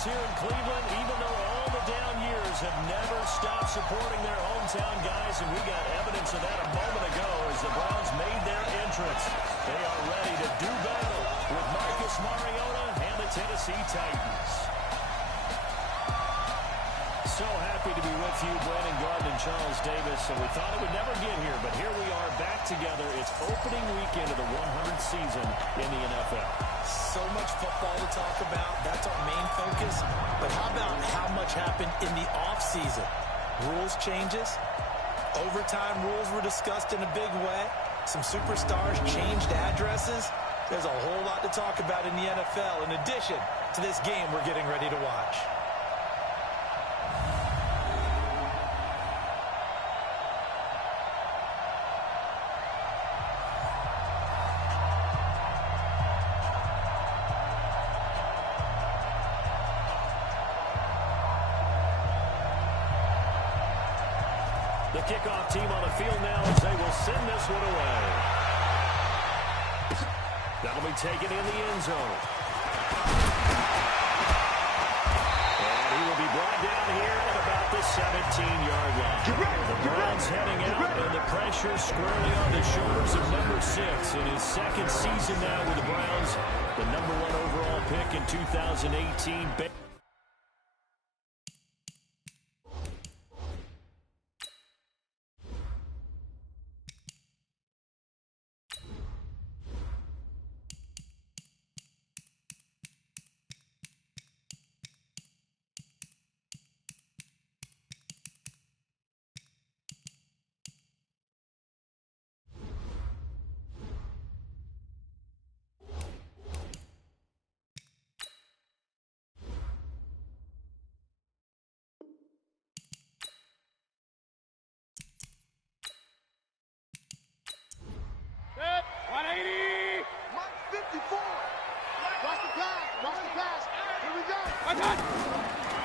fans here in Cleveland, even though all the down years have never stopped supporting their hometown guys, and we got evidence of that a moment ago as the Browns made their entrance. They are ready to do battle with Marcus Mariota and the Tennessee Titans. So happy to be with you, Brandon Garden and Charles Davis. And we thought it would never get here, but here we are back together. It's opening weekend of the 100th season in the NFL. So much football to talk about. That's our main focus. But how about how much happened in the offseason? Rules changes. Overtime rules were discussed in a big way. Some superstars changed addresses. There's a whole lot to talk about in the NFL in addition to this game we're getting ready to watch. The kickoff team on the field now as they will send this one away. That'll be taken in the end zone. And he will be brought down here at about the 17-yard line. The Browns heading out, and the pressure squarely on the shoulders of number 6 in his second season now with the Browns. The number 1 overall pick in 2018.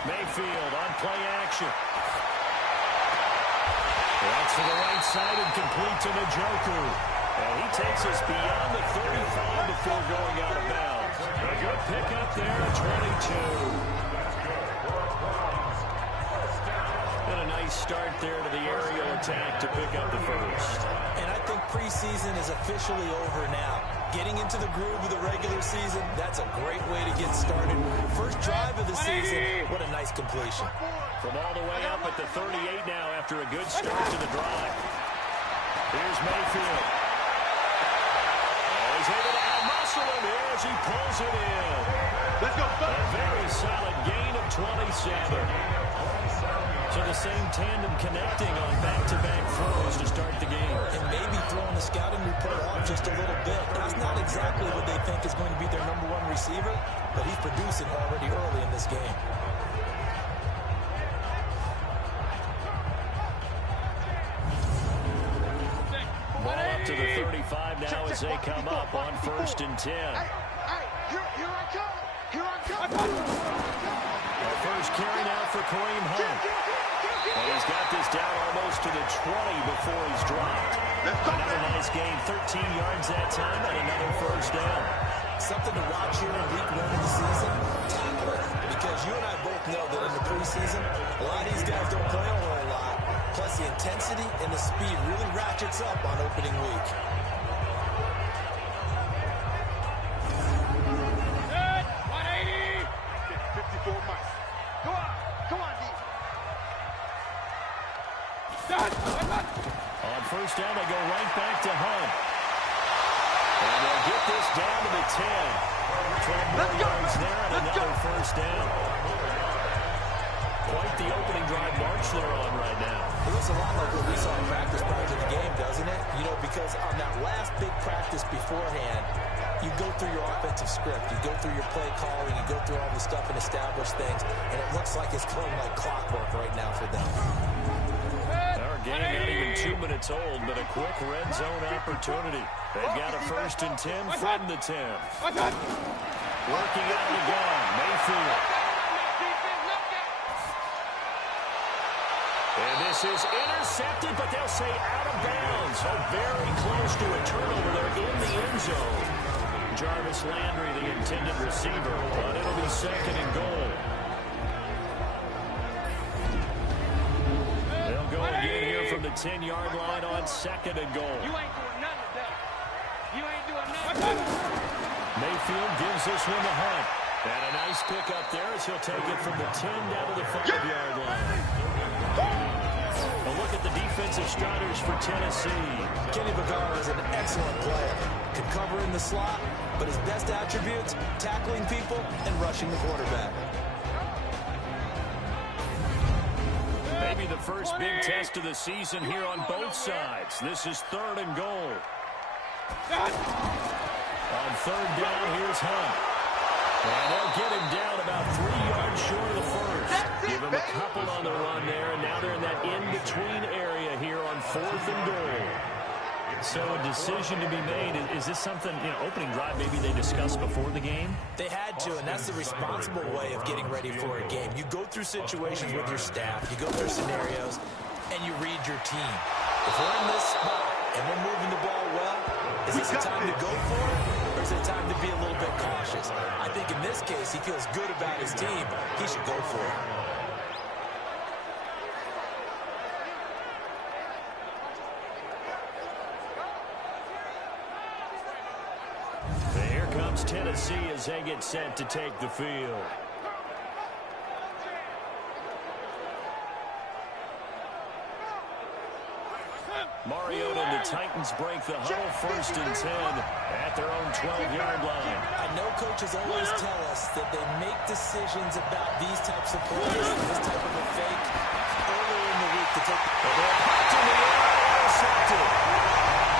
Mayfield on play action. That's to the right side and complete to Njoku. And he takes us beyond the 35 before going out of bounds. A good pickup there at 22. And a nice start there to the aerial attack to pick up the first. And I think preseason is officially over now. Getting into the groove of the regular season, that's a great way to get started. First drive of the season, what a nice completion. From all the way up at the 38 now after a good start to the drive. Here's Mayfield. Oh, he's able to out-muscle him here as he pulls it in. Let's go. A very solid gain of 27. So the same tandem connecting on back-to-back throws to start the game. And maybe throwing the scouting report off just a little bit. That's not exactly what they think is going to be their number 1 receiver, but he's producing already early in this game. Ball up to the 35 now as they come up on 1st and 10. Here I come. Here I come. The first carry now for Kareem Hunt. And he's got this down almost to the 20 before he's dropped. Another nice gain, 13 yards that time, and another first down. Something to watch here in week 1 of the season, tackling. Because you and I both know that in the preseason, a lot of these guys don't play a whole lot. Plus the intensity and the speed really ratchets up on opening week. Good. 180. 54 miles. Go on. Come on, D. On first down, they go right back to Hunt. And they'll get this down to the 10. 12 more yards there and another first down. Quite the opening drive march they're on right now. It looks a lot like what we saw in practice prior to the game, doesn't it? You know, because on that last big practice beforehand, you go through your offensive script, you go through your play calling, you go through all the stuff and establish things, and it looks like it's going like clockwork right now for them. Our game not even 2 minutes old, but a quick red zone opportunity. They've got a 1st and 10 from the 10. Working out of the gun, Mayfield. And this is intercepted, but they'll say out of bounds. So very close to a turnover there in the end zone. Jarvis Landry, the intended receiver, but it'll be 2nd and goal. 10-yard line on 2nd and goal. You ain't doing nothing today. You ain't doing nothing. Mayfield gives this one the hunt. And a nice pick up there as he'll take it from the 10 down to the 5-yard line. A look at the defensive starters for Tennessee. Kenny Vaccaro is an excellent player. Can cover in the slot, but his best attributes, tackling people and rushing the quarterback. Maybe the first big test of the season here on both sides. This is 3rd and goal. On 3rd down, here's Hunt. And they'll get him down about 3 yards short of the first. Give him a couple on the run there, and now they're in that in-between area here on 4th and goal. So a decision to be made. Is this something, opening drive maybe they discussed before the game? They had to, and that's the responsible way of getting ready for a game. You go through situations with your staff, you go through scenarios, and you read your team. If we're in this spot and we're moving the ball well, is this a time to go for it, or is it time to be a little bit cautious? I think in this case, he feels good about his team. He should go for it. Here comes Tennessee as they get set to take the field. Mariota and the Titans break the huddle, 1st and 10 at their own 12-yard line. I know coaches always tell us that they make decisions about these types of plays, this type of a fake, earlier in the week to take the ball. Popped in the air, intercepted.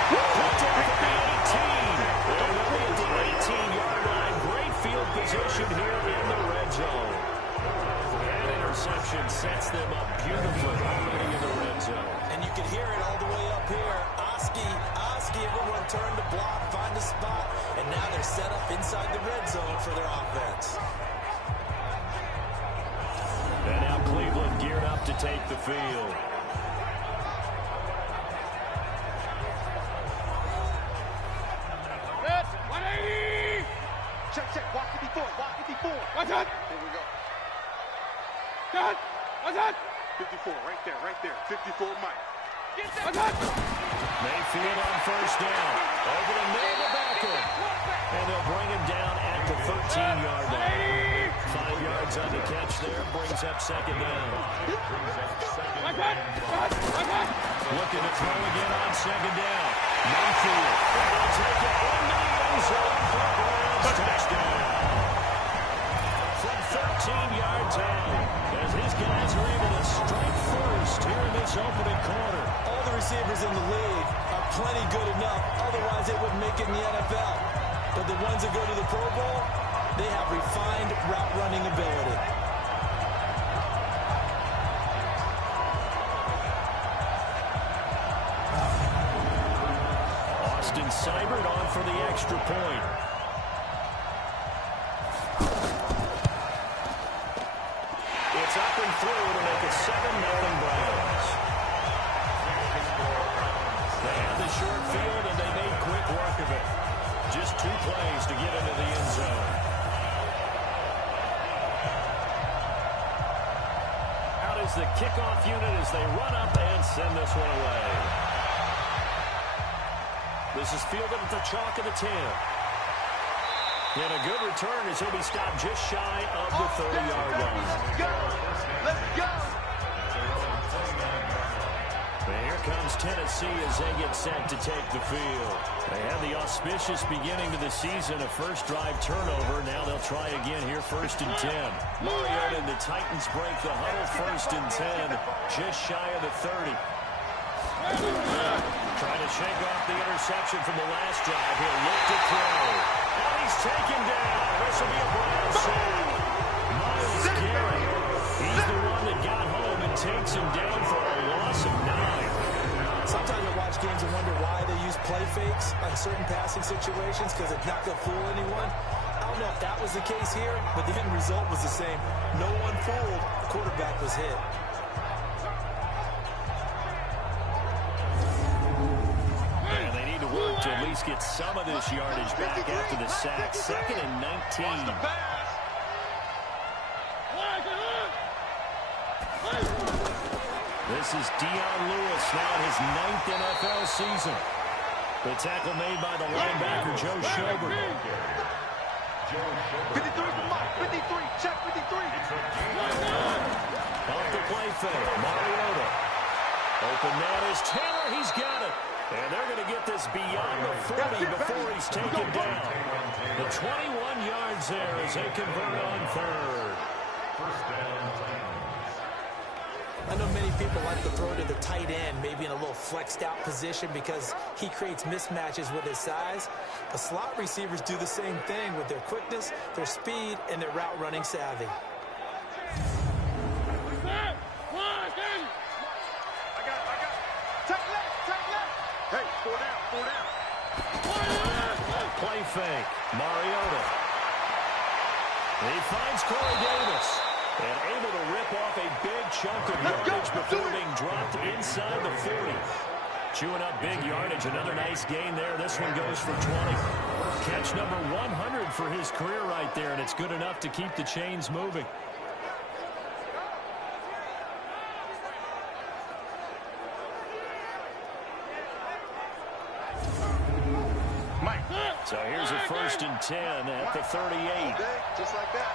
Picked up at the 18. And they'll be at the 18-yard line. Great field position here in the red zone. That interception sets them up beautifully already in the red zone. And you can hear it all the way up here. Oski, everyone turned to block, find a spot, and now they're set up inside the red zone for their offense. And now Cleveland geared up to take the field. Good. 180. Check. Walk it before. What's that? Here we go. Cut. What's that? 54, right there. 54, Mike. What's that? Mayfield on 1st down. Over the middle to Beckham. And they'll bring him down at the 13-yard line. 5 yards on the catch there. Brings up 2nd down. Looking to throw again on 2nd down. Mayfield. They'll take it into the end zone for a Browns touchdown. From 13 yards out. As his guys are able to strike first here in this opening quarter. All the receivers in the league are plenty good enough. Otherwise, they wouldn't make it in the NFL. But the ones that go to the Pro Bowl, they have refined route running ability. Austin Seibert on for the extra point. It's up and through to make it 7-0 Browns. They had the short field, and they made quick work of it. Just 2 plays to get into the end zone. Out is the kickoff unit as they run up and send this one away. This is fielded at the chalk of the 10. And a good return as he'll be stopped just shy of the 30-yard line. Let's go! And here comes Tennessee as they get set to take the field. They had the auspicious beginning to the season, a first drive turnover. Now they'll try again here, 1st and 10. Mariota and the Titans break the huddle, 1st and 10, just shy of the 30. Trying to shake off the interception from the last drive. He'll look to throw. And he's taken down. This will be a Browns save. Myles Garrett. He's the one that got home and takes him down for a loss of 9. Sometimes I watch games and wonder why they use play fakes on certain passing situations because it's not going to fool anyone. I don't know if that was the case here, but the end result was the same. No one fooled. The quarterback was hit. To at least get some of this yardage back after the sack. 2nd and 19. This This is Dion Lewis now in his 9th NFL season. The tackle made by the linebacker, Joe Schobert. 53 for Mike. 53. Check 53. Off the play fake. Mariota. Open man is Taylor. He's got it. And they're going to get this beyond the 40 before he's taken down. The 21 yards there as they convert on third. First down. I know many people like to throw to the tight end, maybe in a little flexed out position because he creates mismatches with his size. The slot receivers do the same thing with their quickness, their speed, and their route running savvy. Hey, 4 down. Play fake. Mariota. He finds Corey Davis. And able to rip off a big chunk of yardage before being dropped inside the 40. Chewing up big yardage. Another nice gain there. This one goes for 20. Catch number 100 for his career right there, and it's good enough to keep the chains moving. So here's a 1st and 10 at the 38. Just like that.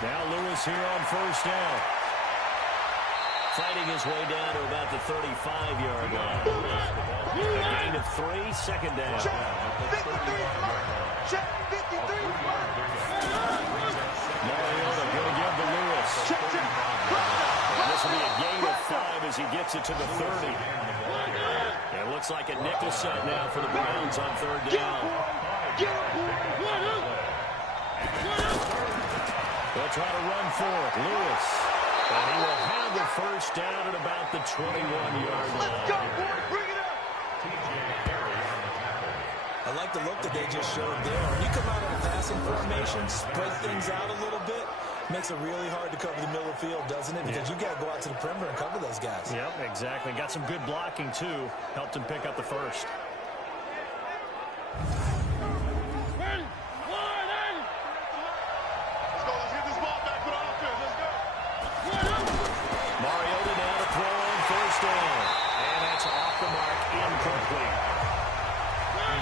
Now Lewis here on 1st down. Fighting his way down to about the 35-yard line. A gain of 3, 2nd down. Check 53. Check 53. Mariota going to give to Lewis. And this will be a gain of 5 as he gets it to the 30. It looks like a nickel set now for the Browns on 3rd down. They'll try to run for it. Lewis. And he will have the 1st down at about the 21-yard line. Let's go, boy. Bring it up. I like the look that they just showed there. When you come out in a passing formation, spread things out a little bit, makes it really hard to cover the middle of the field, doesn't it? Because you got to go out to the perimeter and cover those guys. Yep, exactly. Got some good blocking, too. Helped him pick up the 1st. Let's get this ball back with offense. Let's go. Mariota now to throw on 1st down. And that's off the mark, incomplete.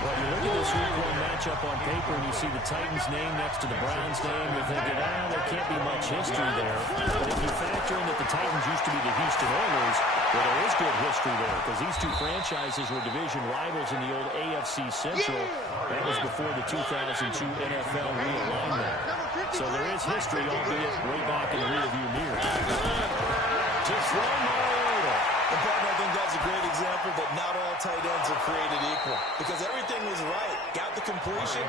Well, you look at this Week 1 matchup on paper and you see the Titans name next to the Browns name, you're thinking, there can't be much history there. But if you factor in that the Titans used to be the Houston Oilers, well, there is good history there because these two franchises were division rivals in the old AFC Central. That was before the 2002 NFL realignment. So there is history, albeit way back in the rearview mirror. To throw Mariota. And Pat, I think that's a great example that not all tight ends are created equal because everything was right. Got the completion,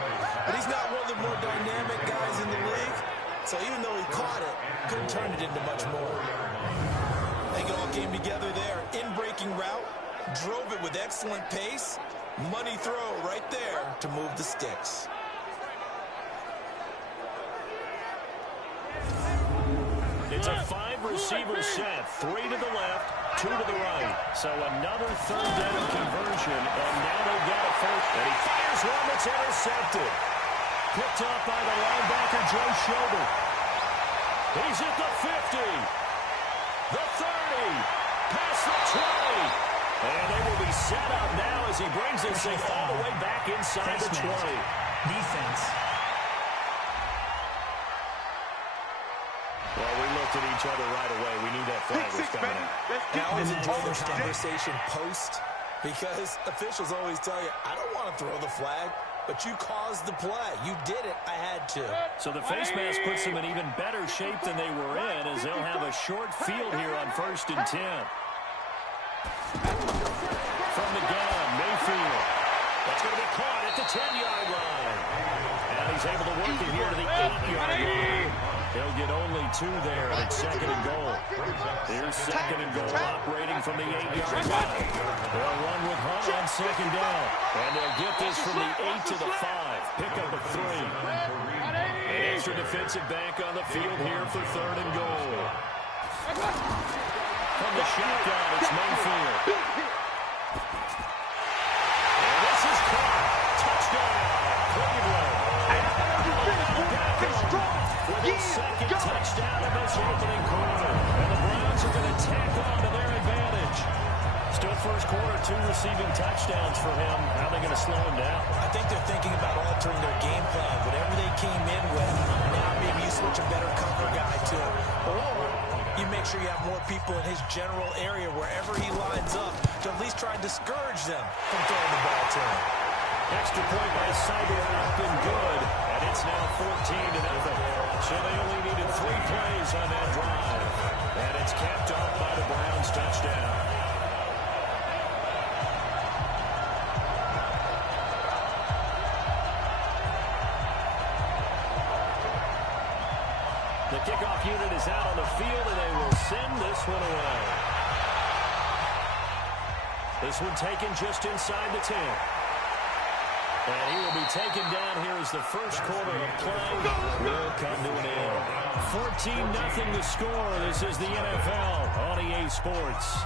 but he's not one of the more dynamic guys in the league. So even though he caught it, couldn't turn it into much more. I think it all came together there. In-breaking route, drove it with excellent pace. Money throw right there to move the sticks. It's a 5-receiver set, 3 to the left, 2 to the right. So another 3rd down conversion, and now they've got a 1st. And he fires one that's intercepted. Picked up by the linebacker, Joe Schobert. He's at the 50, the 30, past the 20. And they will be set up now as he brings this thing all the way back inside the 20. Defense. Well, we looked at each other right away. We knew that flag was coming out. And I always enjoy the conversation post because officials always tell you, I don't want to throw the flag, but you caused the play. You did it. I had to. So the face mask puts them in even better shape than they were in as they'll have a short field here on 1st and 10. From the gun, Mayfield. That's going to be caught at the 10-yard line. And he's able to work it here to the 8-yard line. He'll get only 2 there, and it's 2nd and goal. Here's 2nd and goal, operating from the 8-yard line. They'll run with Hunt on 2nd down. And they'll get this from the 8 to the 5. Pick up a 3. An extra defensive back on the field here for 3rd and goal. From the shotgun, it's Mayfield. And this is caught. Touchdown, Cleveland. With his 2nd touchdown of this opening quarter. And the Browns are going to tack on first quarter, 2 receiving touchdowns for him. How are they going to slow him down? I think they're thinking about altering their game plan. Whatever they came in with, now maybe you switch a better cover guy to him. Or you make sure you have more people in his general area wherever he lines up to at least try and discourage them from throwing the ball to him. Extra point by Cyber up and good. And it's now 14-0. So they only needed 3 plays on that drive. And it's capped off by the Browns touchdown. The kickoff unit is out on the field, and they will send this one away. This one taken just inside the 10. And he will be taken down here as the first quarter of play will come to an end. 14-0 the score. This is the NFL on EA Sports.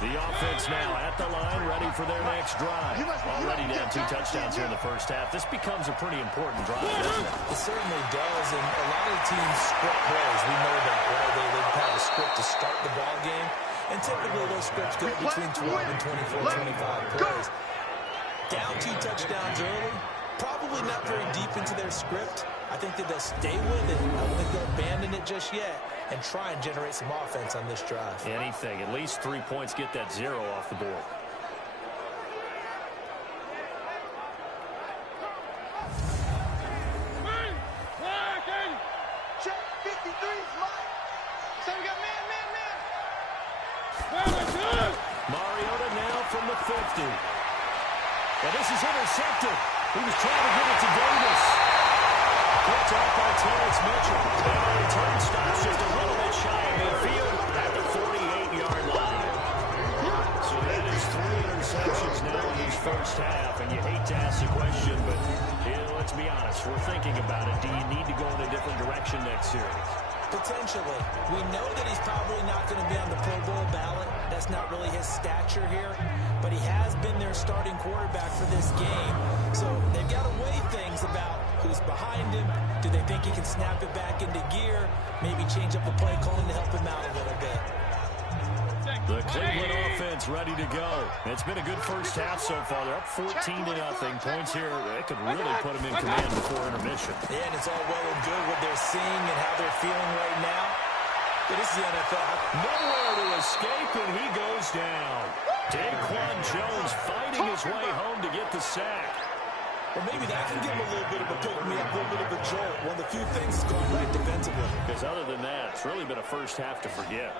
The offense now at the line, ready for their next drive. Already down 2 touchdowns here in the first half. This becomes a pretty important drive, doesn't it? It certainly does, and a lot of teams script plays. We know that, right? They have a script to start the ball game, and typically those scripts go between 12 and 24, 25 plays. Down 2 touchdowns early, probably not very deep into their script. I think that they'll stay with it. I don't think they'll abandon it just yet and try and generate some offense on this drive. Anything. At least 3 points, get that 0 off the board. Check 53's Mike. So we got man. Mariota now from the 50. And this is intercepted. He was trying to get it to Davis. Picked off by Terrence Mitchell. And the return stops just a little bit shy of midfield at the 48-yard line. So that is 3 interceptions now in his first half. And you hate to ask the question, but let's be honest. We're thinking about it. Do you need to go in a different direction next series? Potentially. We know that he's probably not going to be on the Pro Bowl ballot. That's not really his stature here. But he has been their starting quarterback for this game. So they've got to weigh things about who's behind him. Do they think he can snap it back into gear? Maybe change up the play calling to help him out a little bit. The Cleveland offense ready to go. It's been a good first half so far. They're up 14-0. Points here, they could really put them in command before intermission. Yeah, and it's all well and good what they're seeing and how they're feeling right now. But this is the NFL. Nowhere to escape, and he goes down. Daquan Jones fighting his way home to get the sack. Well, maybe that can give him a little bit of a pick-me-up, a little bit of a jolt. One of the few things that's gone right defensively. Because other than that, it's really been a first half to forget.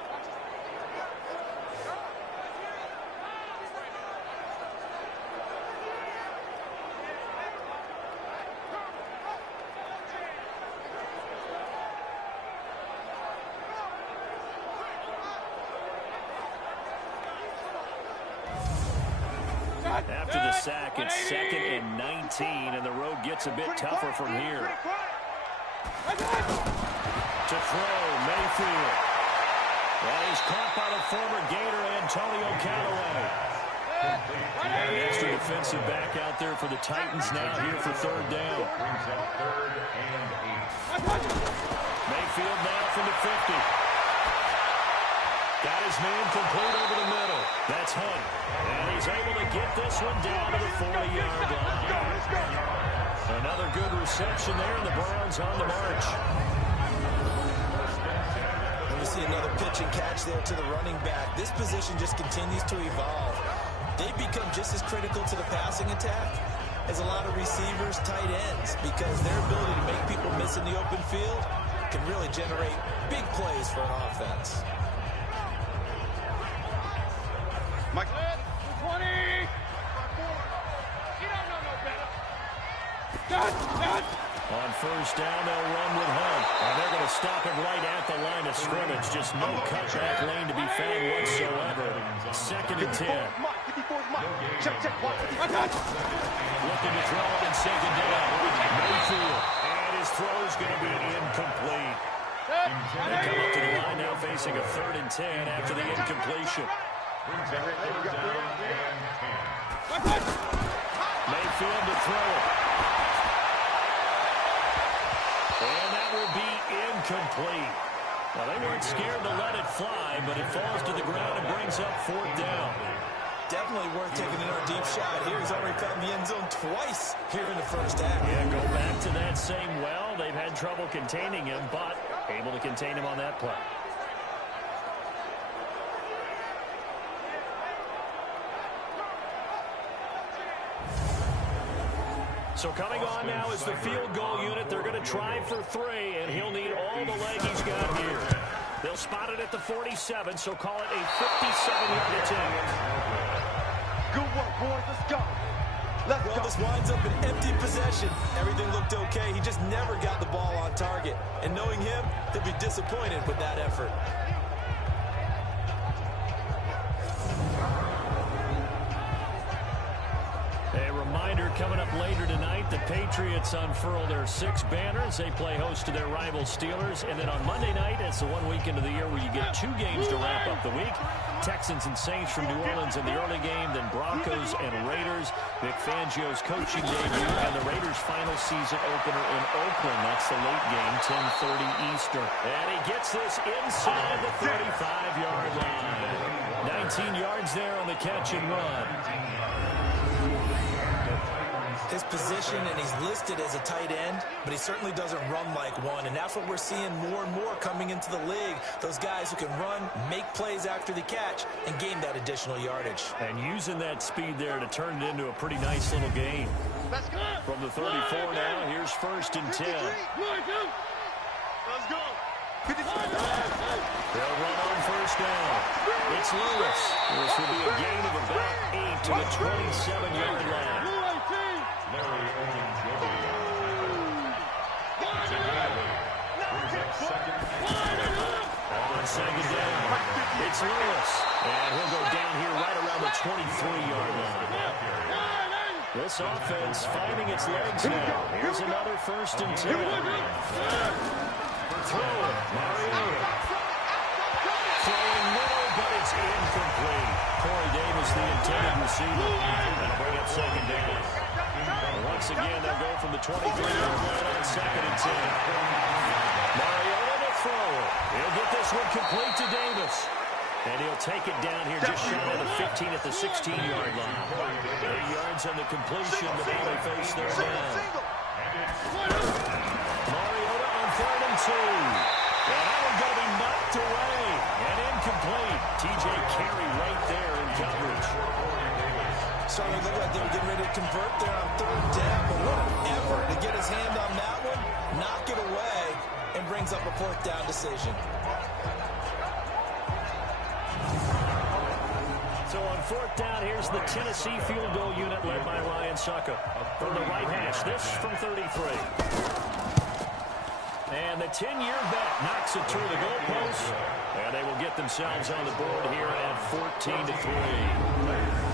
After the sack, it's 2nd and 19, and the road gets a bit tougher from here. To throw, Mayfield. And he's caught by the former Gator, Antonio Callaway. And the extra defensive back out there for the Titans now here for 3rd down. Mayfield now from the 50. Got his man complete over the middle. That's Hunt. And he's able to get this one down to the 40-yard line. Another good reception there, and the Browns on the march. And we see another pitch and catch there to the running back. This position just continues to evolve. They become just as critical to the passing attack as a lot of receivers, tight ends, because their ability to make people miss in the open field can really generate big plays for an offense. Mike. 20. You don't know no better. On first down, they'll run with Hunt. And they're going to stop him right at the line of scrimmage. Just no cutback lane to be found whatsoever. 2nd and 10. Looking to throw it and sink it down. Mayfield. And his throw's going to be incomplete. They come up to the line now facing a 3rd and 10 after the incompletion. Mayfield to throw it. And that will be incomplete. Well, they weren't scared to let it fly, but it falls to the ground and brings up 4th down. Definitely worth taking another deep shot here. He's already found the end zone twice here in the first half. Yeah, go back to that same well. They've had trouble containing him, but able to contain him on that play. So coming on now is the field goal unit. They're going to try for 3, and he'll need all the leg he's got here. They'll spot it at the 47, so call it a 57-yard attempt. Good work, boys. Let's go. Well, this winds up an empty possession. Everything looked okay. He just never got the ball on target. And knowing him, he'll be disappointed with that effort. A reminder coming up later tonight, the Patriots unfurl their 6 banners. They play host to their rival Steelers. And then on Monday night, it's the one weekend of the year where you get 2 games to wrap up the week. Texans and Saints from New Orleans in the early game, then Broncos and Raiders. Vic Fangio's coaching debut and the Raiders' final season opener in Oakland. That's the late game, 10:30 Eastern. And he gets this inside the 35-yard line. 19 yards there on the catch and run. His position, and he's listed as a tight end, but he certainly doesn't run like one, and that's what we're seeing more and more coming into the league. Those guys who can run, make plays after the catch, and gain that additional yardage. And using that speed there to turn it into a pretty nice little game. From the 34 now, here's 1st and 10. Let's go. They'll run on 1st down. It's Lewis. This will be a gain of about 8 to the 27-yard line. On 2nd down, it's Lewis. And he'll go down here right around the 23-yard line. This offense finding its legs now. Here's another 1st and 10. Throw it, Mariota. Throwing middle, but it's incomplete. Corey Davis, the intended receiver. That'll bring up 2nd down. And once again, they'll go from the 23-yard line on 2nd and 10. Mariota to throw it. He'll get this one complete to Davis. And he'll take it down here just shy of the 15 at the 16-yard line. 8 yards on the completion, but now they face their down. Mariota on 3rd and 2. And that one's going to be knocked away and incomplete. TJ Carey right there in coverage. Starting to look like they were getting ready to convert there on 3rd down, but what an effort to get his hand on that one, knock it away, and brings up a 4th down decision. So on 4th down, here's the Tennessee field goal unit led by Ryan Suckup. From the right hash, this from 33. And the 10-year bet knocks it through the goalpost. And they will get themselves on the board here at 14-3.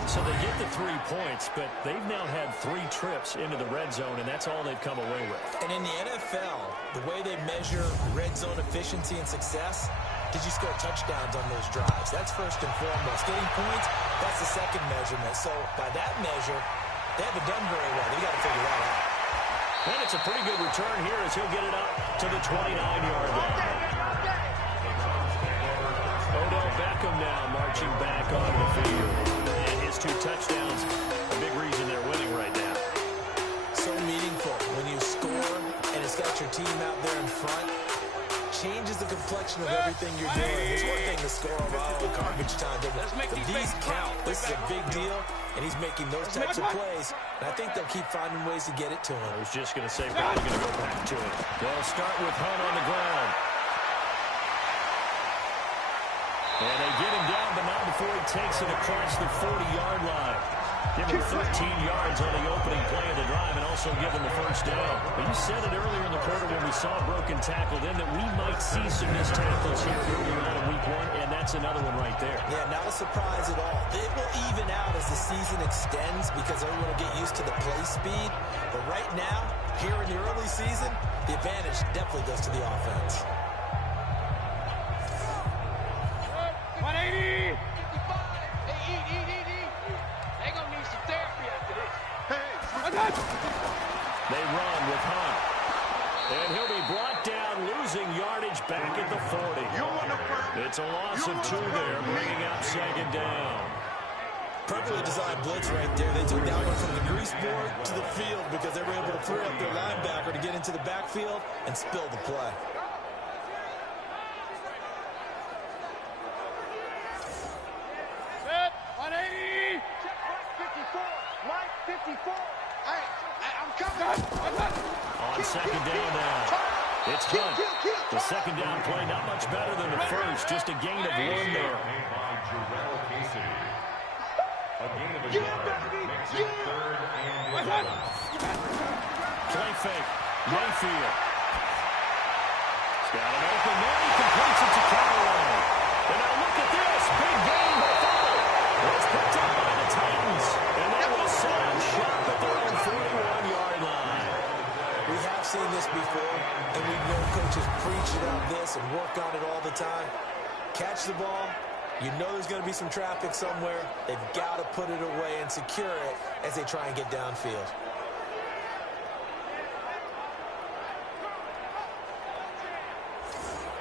So they get the 3 points, but they've now had 3 trips into the red zone, and that's all they've come away with. And in the NFL, the way they measure red zone efficiency and success, did you score touchdowns on those drives? That's first and foremost. Getting points, that's the second measurement. So by that measure, they haven't done very well. They've got to figure that out. And it's a pretty good return here as he'll get it up to the 29-yard line. Odell Beckham now marching back onto the field. And his 2 touchdowns, a big reason they're winning right now. So meaningful when you score and it's got your team out there in front. Changes the complexion of everything you're doing. It's one thing to score in garbage time, but these count. This is a big deal, and he's making those types of plays. And I think they'll keep finding ways to get it to him. I was just going to say, probably going to go back to it. They'll start with Hunt on the ground. And they get him down, but not before he takes it across the 40-yard line. Give him 13 yards on the opening play of the drive and also give him the 1st down. But you said it earlier in the quarter when we saw a broken tackle then that we might see some missed tackles here early on in week 1, and that's another one right there. Yeah, not a surprise at all. It will even out as the season extends because everyone will get used to the play speed. But right now, here in the early season, the advantage definitely goes to the offense. 180! 55! Hey, eat. They're going to need some therapy after this. Hey! They run with Hunt. And he'll be brought down, losing yardage back at the 40. It's a loss of 2 there, bringing up second down. Perfectly designed blitz right there. They took that one from the grease board to the field because they were able to free up their linebacker to get into the backfield and spill the play. Set, 180. Check, Mike 54. Hey, I'm coming. On second down now. It's Hunt. The second down play not much better than the first. Just a gain of 1 there. Get up, baby! Play fake. Mayfield. He's got an open man. He completes it to Callaway. And now look at this. Big gain by Fuller. It's picked up by the Titans. And they will set up shop at their own 41-yard line. We have seen this before, and we know coaches preach about this and work on it all the time. Catch the ball. You know there's going to be some traffic somewhere. They've got to put it away and secure it as they try and get downfield.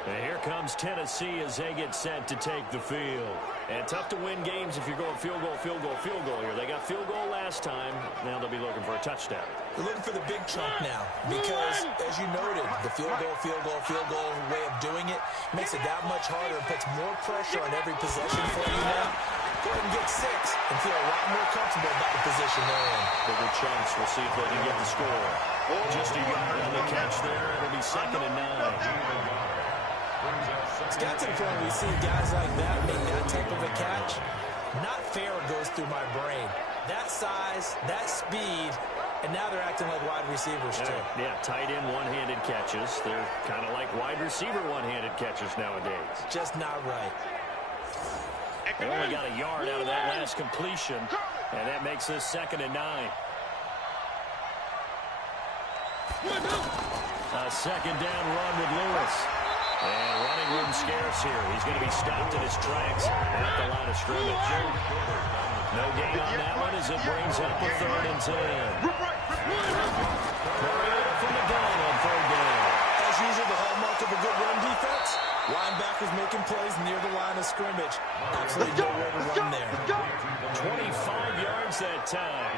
And here comes Tennessee as they get set to take the field. And tough to win games if you're going field goal here. They got field goal last time. Now they'll be looking for a touchdown. They're looking for the big chunk now because, as you noted, the field goal way of doing it makes it that much harder and puts more pressure on every possession for you now. Go ahead and get 6 and feel a lot more comfortable about the position they're in. Bigger chunks. We'll see if they can get the score. Just a yard on the catch there. It'll be 2nd and 9. It's got to the point where we see guys like that make that type of a catch. Not fair goes through my brain. That size, that speed, and now they're acting like wide receivers too. Yeah, tight end one-handed catches. They're kind of like wide receiver one-handed catches nowadays. Just not right. They only got a yard out of that last completion, and that makes this 2nd and 9. A second down run with Lewis. And running room scarce here. He's going to be stopped in his tracks at the line of scrimmage. No gain on that one as it brings up a 3rd and 10. Mariota from the gun on 3rd down. As usual, the hallmark of a good run defense. Linebackers making plays near the line of scrimmage. Absolutely nowhere to run there. 25 yards that time.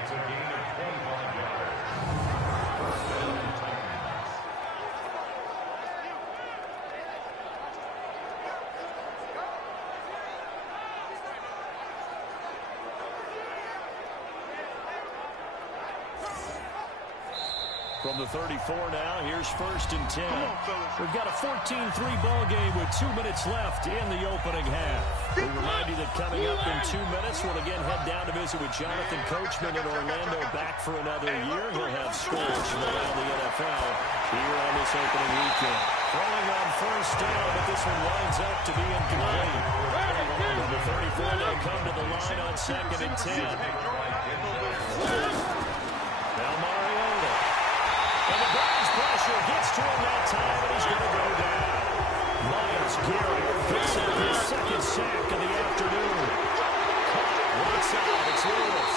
From the 34 now, here's 1st and 10. We've got a 14-3 ball game with 2 minutes left in the opening half. We remind you that coming up in 2 minutes, we'll again head down to visit with Jonathan Coachman in Orlando, back for another year. He'll have scores from around the NFL here on this opening weekend. Throwing on 1st down, but this one winds up to be incomplete. From the 34, they come to the line on 2nd and 10. Now Mariota. And the Browns pressure gets to him that time, and he's going to go down. Myles Garrett picks up his 2nd sack of the afternoon. Right side, it's Lewis.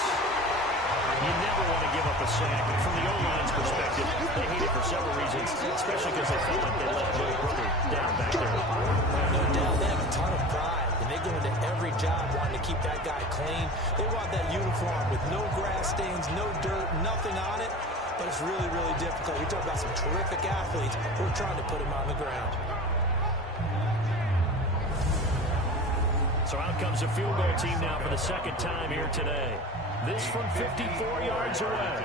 You never want to give up a sack. And from the O-line's perspective, they hate it for several reasons, especially because they felt like they let little brother down back there. No doubt, they have a ton of pride, and they go into every job wanting to keep that guy clean. They want that uniform with no grass stains, no dirt, nothing on it. But it's really, really difficult. You're talking about some terrific athletes who are trying to put him on the ground. So out comes a field goal team now for the 2nd time here today. This from 54 yards away.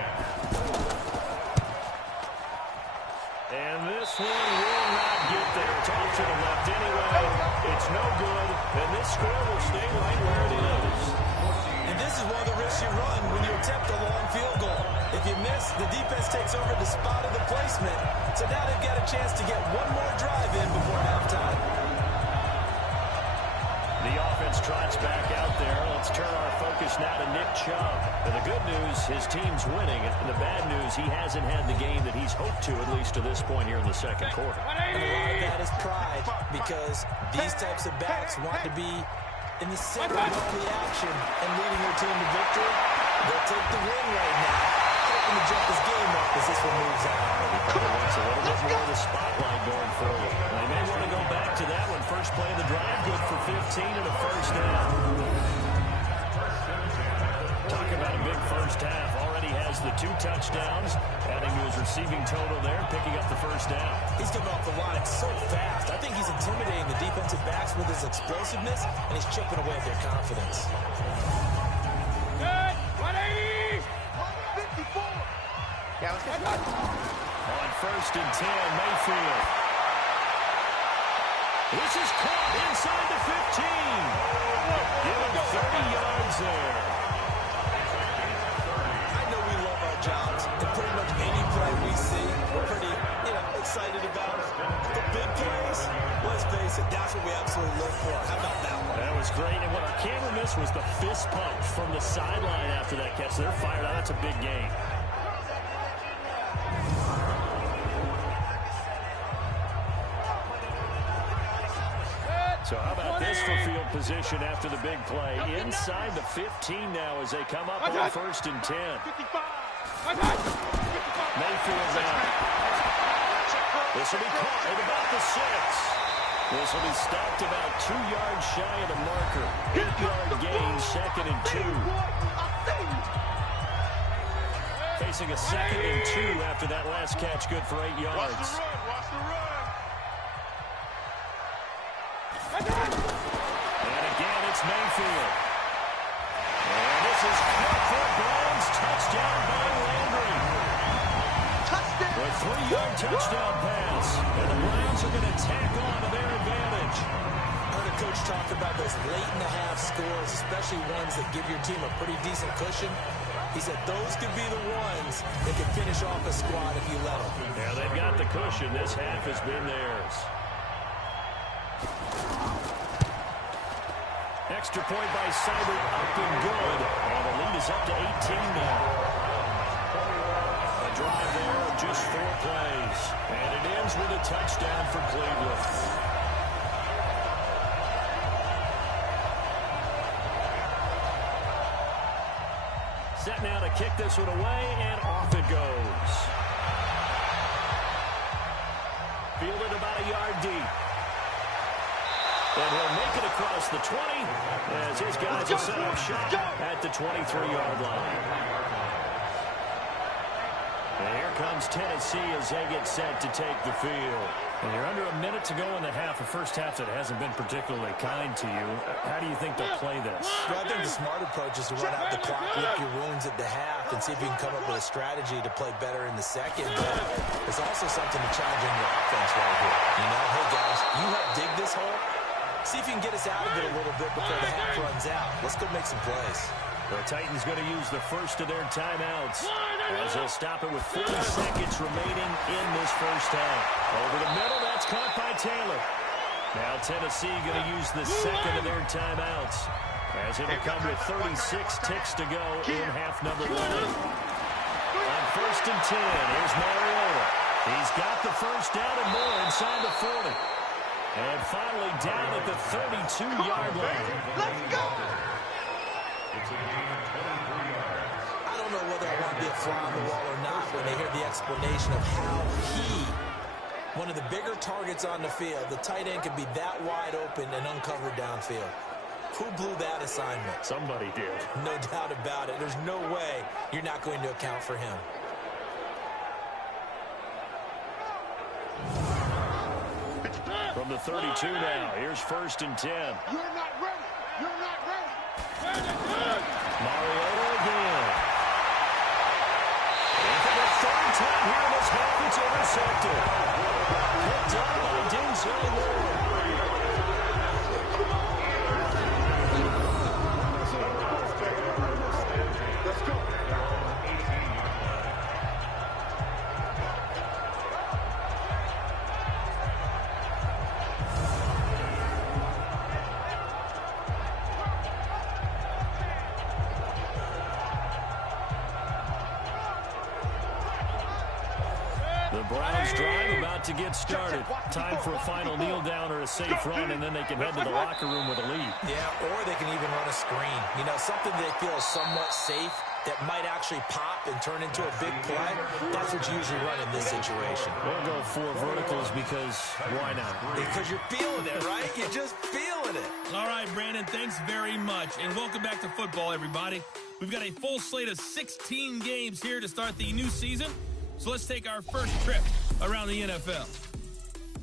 And this one will not get there. It's off to the left anyway. It's no good. And this score will stay right where it is. And this is one of the risks you run when you attempt a long field goal. If you miss, the defense takes over the spot of the placement. So now they've got a chance to get one more drive in before halftime. The offense trots back out there. Let's turn our focus now to Nick Chubb. And the good news, his team's winning. And the bad news, he hasn't had the game that he's hoped to, at least to this point here in the 2nd quarter. And a lot of that is pride, because these types of backs want to be in the center of all the action and leading their team to victory. They'll take the win right now, hoping to jump this game up as this one moves on. He probably wants a little bit more play of the drive, good for 15 and a first down. Talk about a big first half. Already has the 2 touchdowns, adding to his receiving total there, picking up the first down. He's coming off the line so fast. I think he's intimidating the defensive backs with his explosiveness, and he's chipping away at their confidence. Good. 180. 54. Yeah, let's get it. On first and 10, Mayfield. This is caught inside the 15. Give him 30 yards there. Jobs, and pretty much any play we see, we're pretty, excited about. The big plays, let's face it, that's what we absolutely look for. How about that one? That was great, and what our camera missed was the fist pump from the sideline after that catch. They're fired out. That's a big game. So how about this for field position after the big play? Inside the 15 now as they come up on first and 10. Mayfield down. This will be caught at about the 6. This will be stopped about 2 yards shy of the marker. 8-yard gain, second and 2. Facing a second and 2 after that last catch, good for 8 yards. Watch the run, watch the run. And again, it's Mayfield. And this is caught for a Browns touchdown by Landry. Touchdown. A 3-yard touchdown pass. And the Browns are going to tack on to their advantage. I heard a coach talk about those late-in-the-half scores, especially ones that give your team a pretty decent cushion. He said those could be the ones that can finish off a squad if you let them. Yeah, they've got the cushion. This half has been theirs. Extra point by Seibert, up and good. And the lead is up to 18 now. A drive there of just 4 plays. And it ends with a touchdown for Cleveland. Set now to kick this one away, and off it goes. Fielded about a yard deep. And he'll make it across the 20 as his guys will set up shop at the 23-yard line. And here comes Tennessee as they get set to take the field. And you're under a minute to go in the half, a first half that hasn't been particularly kind to you. How do you think they'll play this? Well, I think the smart approach is to run out the clock, lick your wounds at the half, and see if you can come up with a strategy to play better in the second. But there's also something to challenge in your offense right here. You know, hey, guys, you help dig this hole. See if you can get us out of it a little bit before the half runs out. Let's go make some plays. The Titans going to use the first of their timeouts as they'll stop it with 40 seconds remaining in this first half. Over the middle, that's caught by Taylor. Now Tennessee going to use the second of their timeouts as it'll come with 36 ticks to go in half number 1. On first and 10, here's Mariota. He's got the first down and more inside the 40. And finally down at the 32-yard line. Let's go. I don't know whether I want to be a fly on the wall or not when they hear the explanation of how one of the bigger targets on the field, the tight end, can be that wide open and uncovered downfield. Who blew that assignment? Somebody did. No doubt about it. There's no way you're not going to account for him. From the 32 now, here's first and 10. You're not ready. You're not ready. Mariota again. And for the third time here in this half, it's intercepted. Picked up by Denzel Ward. Let's go. The Browns drive about to get started. Time for a final kneel down or a safe run, and then they can head to the locker room with a lead. Yeah, or they can even run a screen. You know, something they feel is somewhat safe that might actually pop and turn into a big play, that's what you usually run in this situation. We'll go 4 verticals because why not? Because you're feeling it, right? You're just feeling it. All right, Brandon, thanks very much. And welcome back to football, everybody. We've got a full slate of 16 games here to start the new season. So let's take our first trip around the NFL.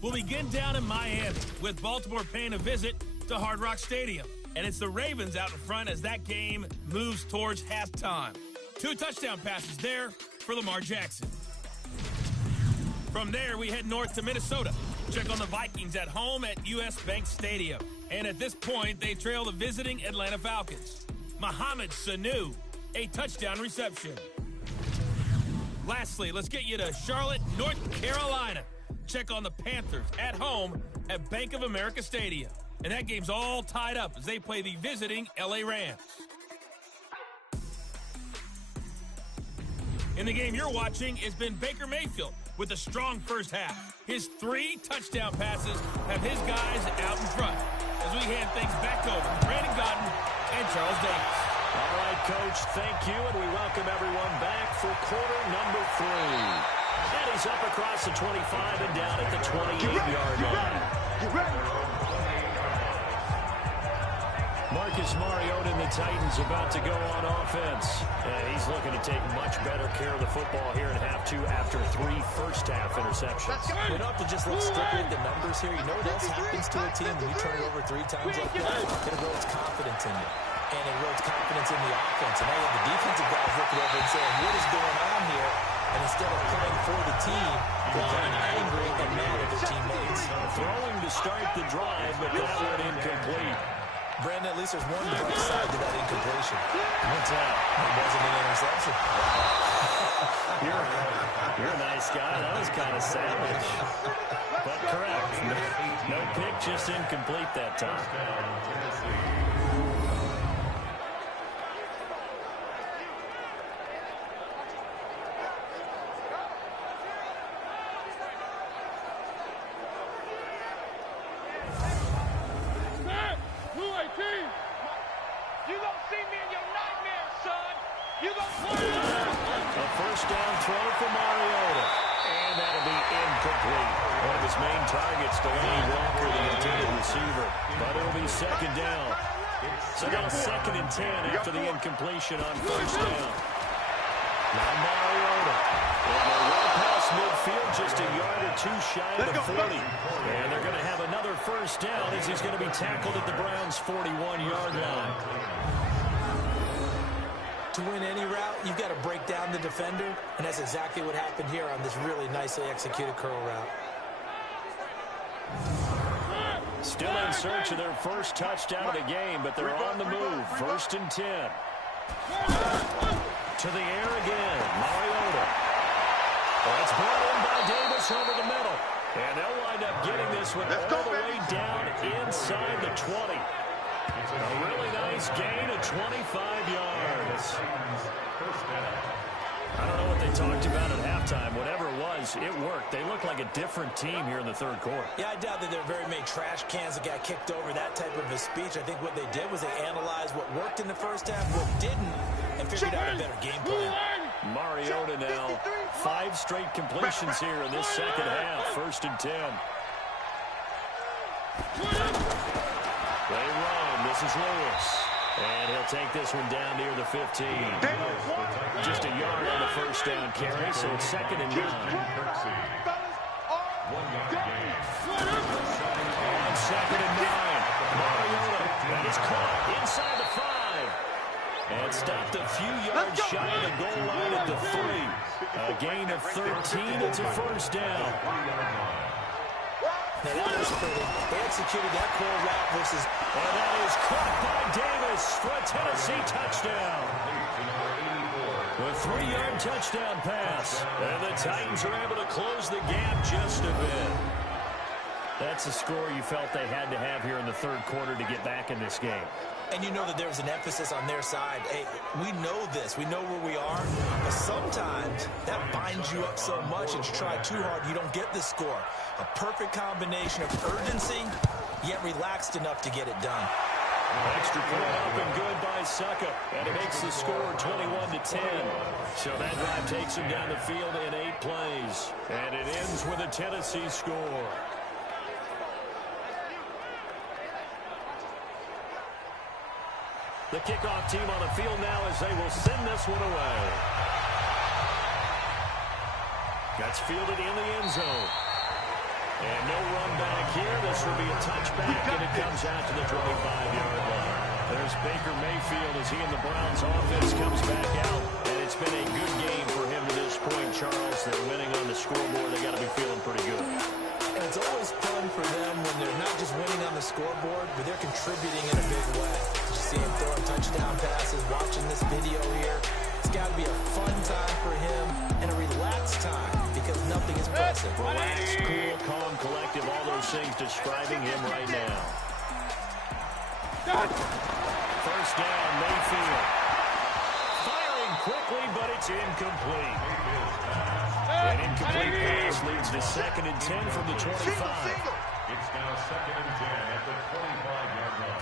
We'll begin down in Miami with Baltimore paying a visit to Hard Rock Stadium. And it's the Ravens out in front as that game moves towards halftime. 2 touchdown passes there for Lamar Jackson. From there, we head north to Minnesota. Check on the Vikings at home at US Bank Stadium. And at this point, they trail the visiting Atlanta Falcons. Mohamed Sanu, a touchdown reception. Lastly, let's get you to Charlotte, North Carolina. Check on the Panthers at home at Bank of America Stadium. And that game's all tied up as they play the visiting LA Rams. In the game you're watching has been Baker Mayfield with a strong first half. His 3 touchdown passes have his guys out in front. As we hand things back over to Brandon Godden and Charles Davis. All right, Coach, thank you, and we welcome everyone back for quarter number 3. And he's up across the 25 and down at the 28-yard line. Get ready. Marcus Mariota and the Titans about to go on offense. And he's looking to take much better care of the football here in half 2 after 3 first-half interceptions. We don't have to just stick with the numbers here. You know what else happens to a team when you turn it over 3 times like that? It erodes confidence in you. And it erodes confidence in the offense. And now you have the defensive guys looking over and saying, what is going on here? And instead of playing for the team, they're getting angry and mad at their teammates. Throwing to start the drive, but that one incomplete. Brandon, at least there's one bright side to that incompletion. What's that? It wasn't an interception. You're a nice guy. That was kind of savage. But correct. No pick, just incomplete that time. A first down throw for Mariota. And that'll be incomplete. One of his main targets, Delaney Walker, the intended receiver. But it'll be second down. So now 2nd and 10 after the incompletion on first down. Now Mariota. And they're well past midfield, just a yard or 2 shy of the 40. And they're going to have another first down as he's going to be tackled at the Browns' 41-yard line. To win any route, you've got to break down the defender, and that's exactly what happened here on this really nicely executed curl route. Still in search of their first touchdown of the game, but they're on the move. 1st and 10. To the air again. Mariota. That's brought in by Davis over the middle. And they'll wind up getting this one all the way down inside the 20. A really nice gain of 25 yards. I don't know what they talked about at halftime. Whatever it was, it worked. They look like a different team here in the 3rd quarter. Yeah, I doubt that there are very many trash cans that got kicked over, that type of a speech. I think what they did was they analyzed what worked in the first half, what didn't, and figured out a better game plan. Mariota now, 5 straight completions here in this second half. 1st and 10. They run. This is Lewis. And he'll take this one down near the 15. Just a yard on the first down carry, so it's 2nd and 9. On 2nd and 9. Mariota. And he's caught inside the 5. And stopped a few yards shy of the goal line at the 3. A gain of 13. It's a first down. Now that was pretty. They executed that curl route versus... And that is caught by Davis for a Tennessee touchdown. A 3-yard touchdown pass. And the Titans are able to close the gap just a bit. That's a score you felt they had to have here in the 3rd quarter to get back in this game. And you know that there's an emphasis on their side. Hey, we know this. We know where we are. But sometimes that binds you up so much and you try too hard, you don't get the score. A perfect combination of urgency, yet relaxed enough to get it done. Extra point up and good by Succa. And it makes the score 21-10. So that drive takes him down the field in 8 plays. And it ends with a Tennessee score. The kickoff team on the field now as they will send this one away. That's fielded in the end zone. And no run back here. This will be a touchback, and it comes out to the 25-yard line. There's Baker Mayfield as he and the Browns offense comes back out. And it's been a good game for him to this point, Charles. They're winning on the scoreboard. They got to be feeling pretty good. And it's always fun for them when they're not just winning on the scoreboard, but they're contributing in a big way. You see him throwing touchdown passes, watching this video here. It's got to be a fun time for him and a relaxed time because nothing is pressing. Relaxed, cool, calm, collective, all those things describing him right now. First down, Mayfield. Firing quickly, but it's incomplete. An incomplete pass leads to 2nd and 10 from the 25. It's now 2nd and 10 at the 25-yard line.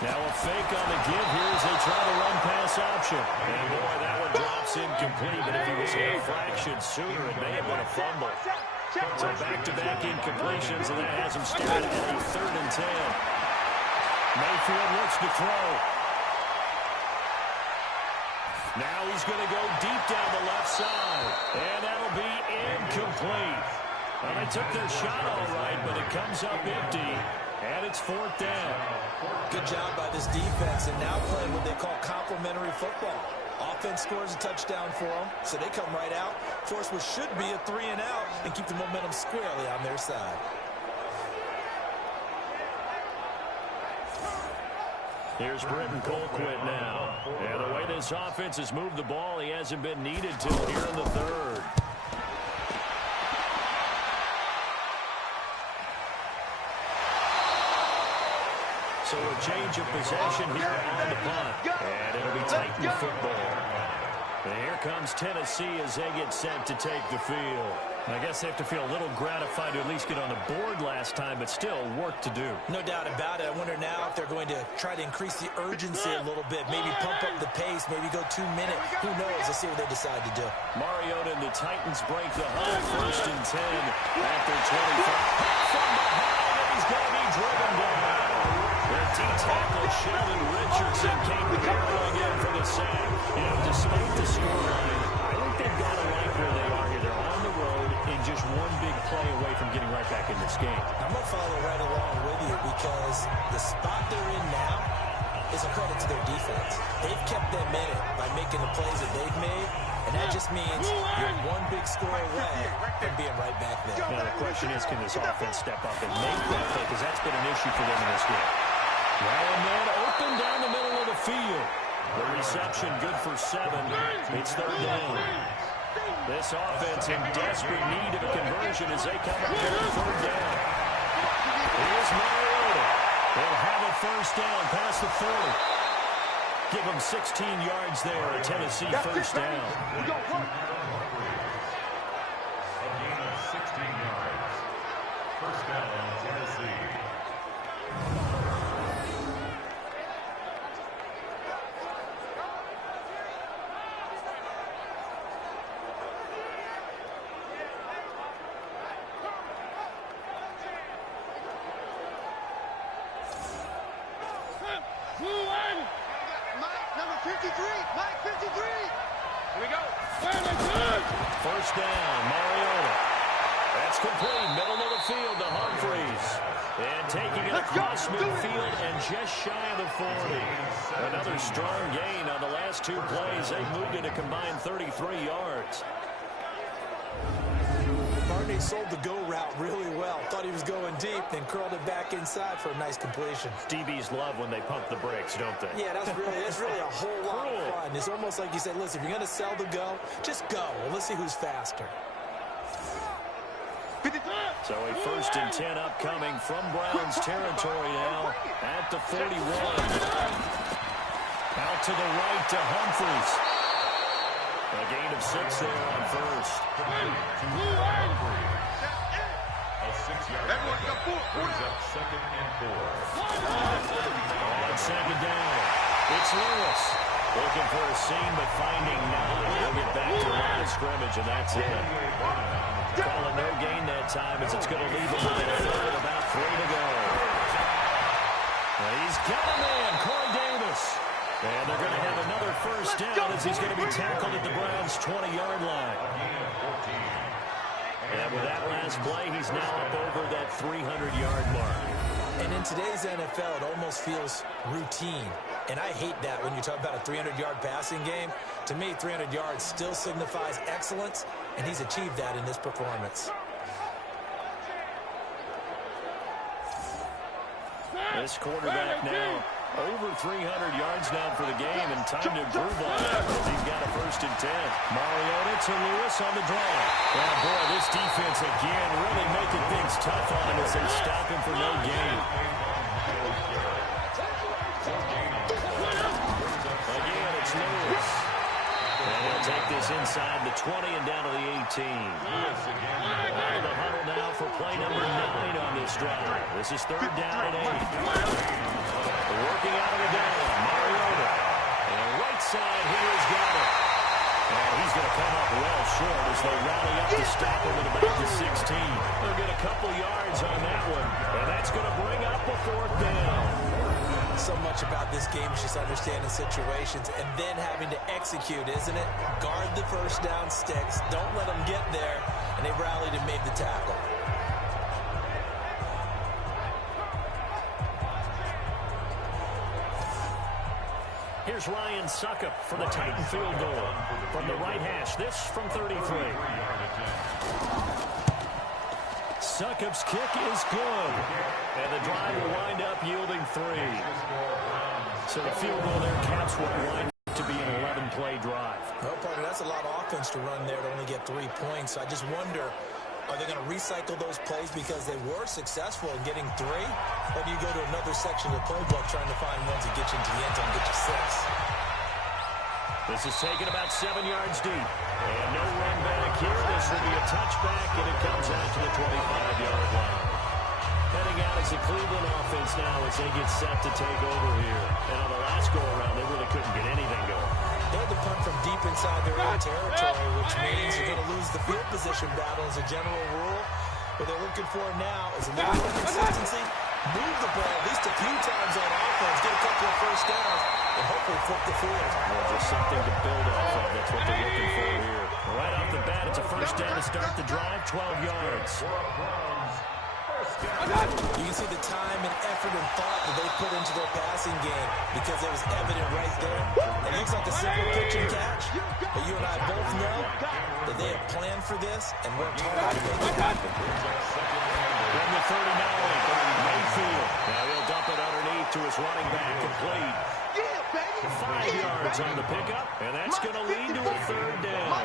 Now a fake on the give here as they try to run pass option. And boy, that one drops incomplete, but if he was hit a fraction sooner, it may have been a fumble. So back-to-back incompletions, and that has him started at a 3rd and 10. Mayfield looks to throw. Now he's going to go deep down the left side, and that'll be incomplete. Well, they took their shot all right, but it comes up empty, and it's 4th down. Good job by this defense, and now playing what they call complementary football. Offense scores a touchdown for them, so they come right out, force what should be a 3-and-out, and keep the momentum squarely on their side. Here's Britton Colquitt now. And the way this offense has moved the ball, he hasn't been needed till here in the 3rd. So a change of possession here on the punt. And it'll be Titan football. And here comes Tennessee as they get set to take the field. I guess they have to feel a little gratified to at least get on the board last time, but still work to do. No doubt about it. I wonder now if they're going to try to increase the urgency a little bit, maybe pump up the pace, maybe go 2 minutes. Who knows? Let's see what they decide to do. Mariota and the Titans break the huddle. 1st and 10 at their 25. From behind, and he's going to be driven down. The D-tackle Sheldon Richardson came barreling in for the sack. You know, despite the scoreline, I think they've got to like where they are here. They're on the road and just one big play away from getting right back in this game. I'm going to follow right along with you because the spot they're in now is a credit to their defense. They've kept them in it by making the plays that they've made, and that just means you're one big score away from being right back there. Now, the question is, can this offense step up and make that play? Because that's been an issue for them in this game. Ryan man open down the middle of the field. The reception good for 7. It's 3rd down. This offense in desperate need of a conversion as they come up here on 3rd down. Here's Mariota. They'll have a 1st down past the 40. Give them 16 yards there, a Tennessee 1st down. A gain of 16 yards. 1st down, Tennessee. Mike 53. Here we go. 1st down, Mariota. That's complete, middle of the field to Humphreys. And taking it across midfield and just shy of the 40. Another strong gain on the last 2 plays. They've moved it a combined 33 yards. Barney sold the go route really well. Thought he was going deep, then curled it back inside for a nice completion. DBs love when they pump the brakes, don't they? Yeah, that's really a whole lot of fun. It's almost like you said, listen, if you're going to sell the go, just go. Well, let's see who's faster. So a 1st and 10 upcoming from Browns territory now at the 41. Out to the right to Humphreys. A gain of 6 there on 1st. A 6 Everyone come forward. Brings up 2nd and 4. On 2nd down, it's Lewis. Looking for a seam, but finding none. He'll get back to the line of scrimmage, and that's it. Call it no gain that time, as it's going to leave him with a third and about 3 to go. Well, he's got a man, Corey Davis. And they're going to have another first down as he's going to be tackled at the Browns' 20-yard line. And with that last play, he's now up over that 300-yard mark. And in today's NFL, it almost feels routine. And I hate that when you talk about a 300-yard passing game. To me, 300 yards still signifies excellence, and he's achieved that in this performance. This quarterback now over 300 yards now for the game, and time to improve on that as he's got a 1st and 10. Mariota to Lewis on the draw. Oh, boy, this defense again really making things tough on him as they stop him for no gain. Again, it's Lewis. And he'll take this inside the 20 and down to the 18. Out of the huddle now for play number 9 on this drive. This is 3rd down and 8. Working out of the down, Mariota. And right side here has got it. And he's going to come up well short as they rally up to stop him at about the 16. They'll get a couple yards on that one. And that's going to bring up a 4th down. So much about this game is just understanding situations and then having to execute, isn't it? Guard the first down sticks. Don't let them get there. And they rallied and made the tackle. Here's Ryan Suckup for the Titan field goal from the right hash. This from 33. Suckup's kick is good. And the drive will wind up yielding 3. So the field goal there caps what winds up to be an 11-play drive. No, partner, that's a lot of offense to run there to only get 3 points. I just wonder, are they going to recycle those plays because they were successful in getting 3? Or do you go to another section of the playbook trying to find ones that get you into the end zone, get you 6? This is taken about 7 yards deep. And no run back here. This will be a touchback, and it comes out to the 25-yard line. Heading out is the Cleveland offense now as they get set to take over here. And on the last go-around, they really couldn't get anything going. They had to punt from deep inside their own territory, which means you're going to lose the field position battle as a general rule. What they're looking for now is a little more consistency. Move the ball at least a few times on offense, get a couple of first downs, and hopefully flip the field. Well, just something to build off of. That's what they're looking for here. Right off the bat, it's a first down to start the drive, 12 yards. You can see the time and effort and thought that they put into their passing game because it was evident right there. It looks like a simple pitch and catch, but you and I both know that they have planned for this and worked hard to make it happen. From the 39, Mayfield. Now he'll dump it underneath to his running back, complete. 5 yards on the pickup, and that's going to lead to a 3rd down.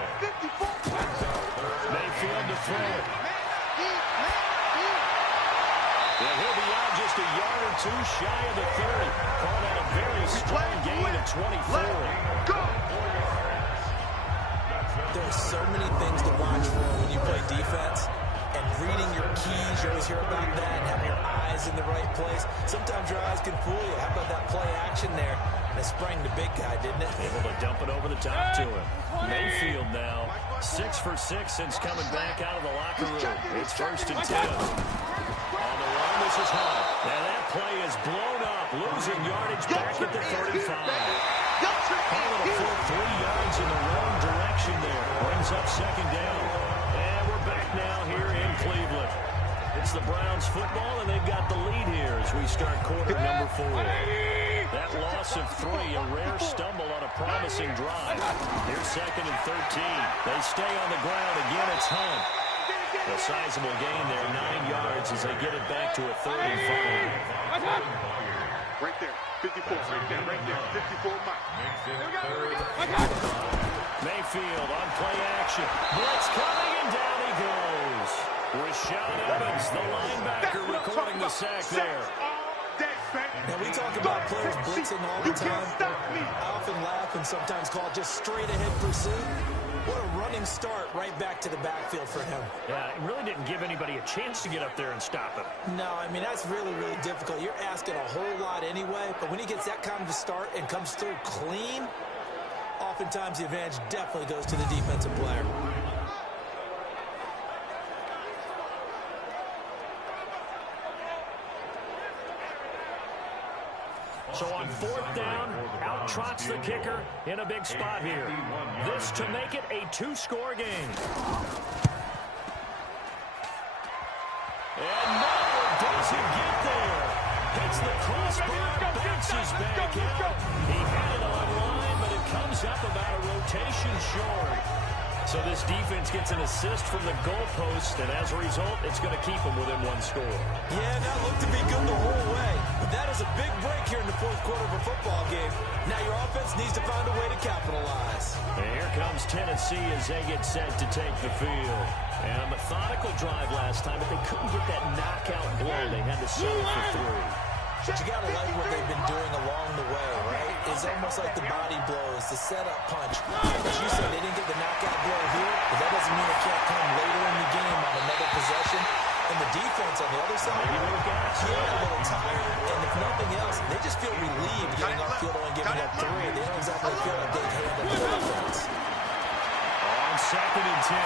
Mayfield to throw it. Yeah, he'll be out just a yard or 2 shy of the 30. Called out a very strong gain of 24. There are so many things to watch for when you play defense. And reading your keys, you always hear about that, and having your eyes in the right place. Sometimes your eyes can fool you. How about that play action there? And it sprang the big guy, didn't it? Able to dump it over the top to him. Mayfield now, 6 for 6 since coming back out of the locker room. It's 1st and 10. On the run, this is Hunt. Now that play is blown up, losing yardage back at the 35. Call it a full 3 yards in the wrong direction there. Brings up 2nd down. And we're back now here in Cleveland. It's the Browns football, and they've got the lead here as we start quarter number 4. That loss of 3, a rare stumble on a promising drive. Here's 2nd and 13. They stay on the ground. Again, it's Hunt. A sizable gain there, 9 yards as they get it back to a 3rd and 5. Right there, 54, right there, 54 Mike. Mayfield on play action. Blitz coming, and down he goes. Rashaan Evans, the linebacker, recording the sack there. Now, we talk about players blitzing all the time. I often laugh and sometimes call it just straight-ahead pursuit. What a running start right back to the backfield for him. Yeah, it really didn't give anybody a chance to get up there and stop him. No, I mean, that's really, really difficult. You're asking a whole lot anyway, but when he gets that kind of a start and comes through clean, oftentimes the advantage definitely goes to the defensive player. So on fourth down, out trots the kicker in a big spot here. This to make it a two-score game. And no, doesn't get there. Hits the crossbar, backs his back out. He had it online, but it comes up about a rotation short. So this defense gets an assist from the goalpost, and as a result, it's going to keep them within one score. Yeah, that looked to be good the whole way. But that is a big break here in the fourth quarter of a football game. Now your offense needs to find a way to capitalize. And here comes Tennessee as they get set to take the field. And a methodical drive last time, but they couldn't get that knockout blow. They had to settle for 3. But you got to like what they've been doing along the way, right? It's almost like the body blows, the setup punch. As you said, they didn't get the knockout blow here, but that doesn't mean it can't come later in the game on another possession. And the defense on the other side, a little tired, and if nothing else, they just feel relieved getting off field and giving up 3. They don't exactly feel like they've handled the offense. On second and 10,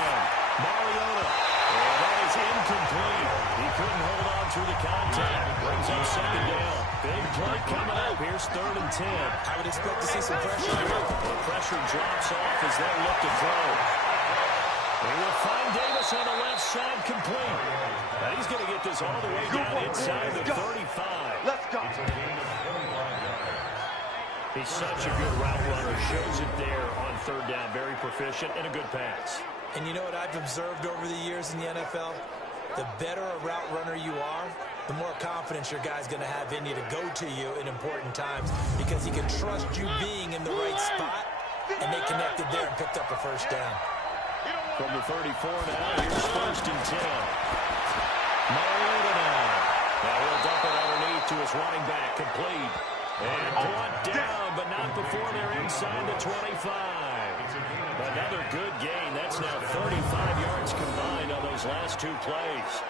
Mariota. Oh, that is incomplete. He couldn't hold on through the contact. Brings up second down. Big play coming up. Here's third and 10. I would expect to see some pressure here. The pressure drops off as they look to throw. They will find Davis on the left side complete. And he's going to get this all the way down inside the 35. Let's go. He's such a good route runner. Shows it there on third down. Very proficient and a good pass. And you know what I've observed over the years in the NFL? The better a route runner you are, the more confidence your guy's going to have in you to go to you in important times because he can trust you being in the right spot, and they connected there and picked up a first down. From the 34 now, here's first and 10. Mariota now. Now he'll dump it underneath to his running back, complete. And brought down, but not before they're inside the 25. Another good gain. That's now 35 yards combined on those last 2 plays.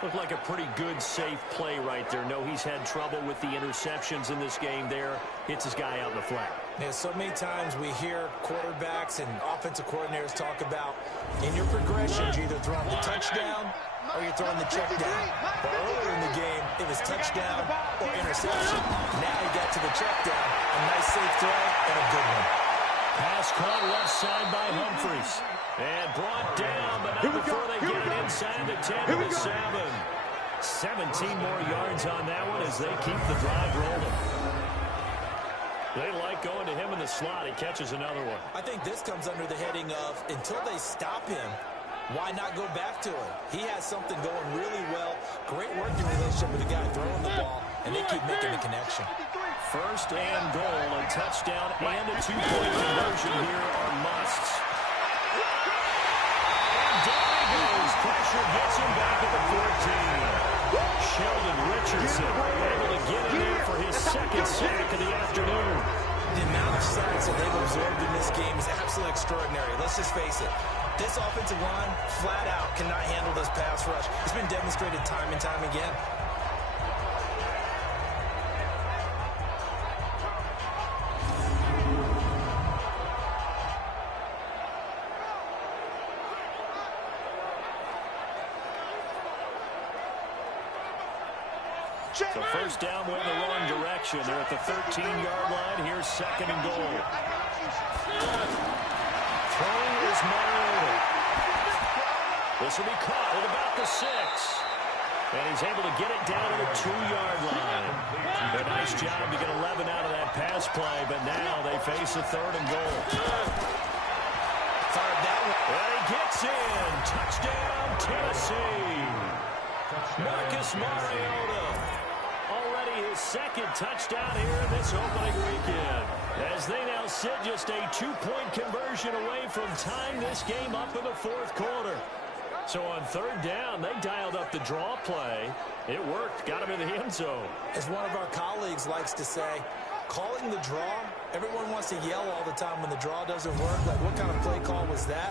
Looked like a pretty good, safe play right there. No, he's had trouble with the interceptions in this game there. Hits his guy out in the flat. Yeah, so many times we hear quarterbacks and offensive coordinators talk about in your progressions, you're either throwing the touchdown or you're throwing the check down. But earlier in the game, it was touchdown or interception. Now he got to the check down. A nice safe throw and a good one. Pass caught left side by Humphries. And brought down, but not before they get it inside the 10 to the 7. 17 more yards on that one as they keep the drive rolling. They like going to him in the slot. He catches another one. I think this comes under the heading of until they stop him, why not go back to him? He has something going really well. Great working relationship with the guy throwing the ball, and they keep making the connection. First and goal, a touchdown and a 2-point conversion here are musts. And down he goes. Pressure gets him back at the 14. Sheldon Richardson able to get in there for his second sack of the afternoon. The amount of sacks that they've absorbed in this game is absolutely extraordinary. Let's just face it. This offensive line, flat out, cannot handle this pass rush. It's been demonstrated time and time again. So first down went the wrong direction. They're at the 13-yard line. Here's second and goal. Throwing is Mariota. This will be caught at about the 6. And he's able to get it down to the 2-yard line. A nice job to get 11 out of that pass play, but now they face a third and goal. Fired that one. And he gets in. Touchdown, Tennessee. Marcus Mariota. Already his second touchdown here in this opening weekend. As they now sit just a 2-point conversion away from tying this game up in the fourth quarter. So on third down, they dialed up the draw play. It worked. Got him in the end zone. As one of our colleagues likes to say, calling the draw Everyone wants to yell all the time when the draw doesn't work. Like, what kind of play call was that?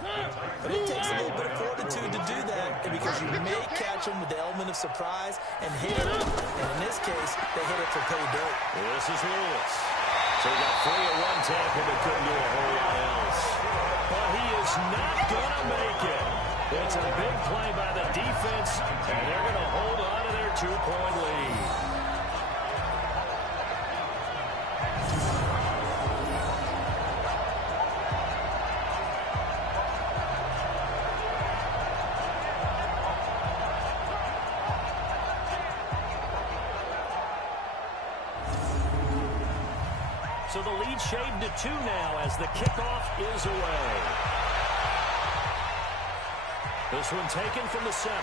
But it takes a little bit of fortitude to do that, and because you may catch them with the element of surprise and hit it. And in this case, they hit it for pay dirt. This is Lewis. So he got 3 at one tackle, but couldn't do a whole lot else. But he is not going to make it. It's a big play by the defense, and they're going to hold on to their 2-point lead. So the lead shaved to 2 now as the kickoff is away. This one taken from the 7.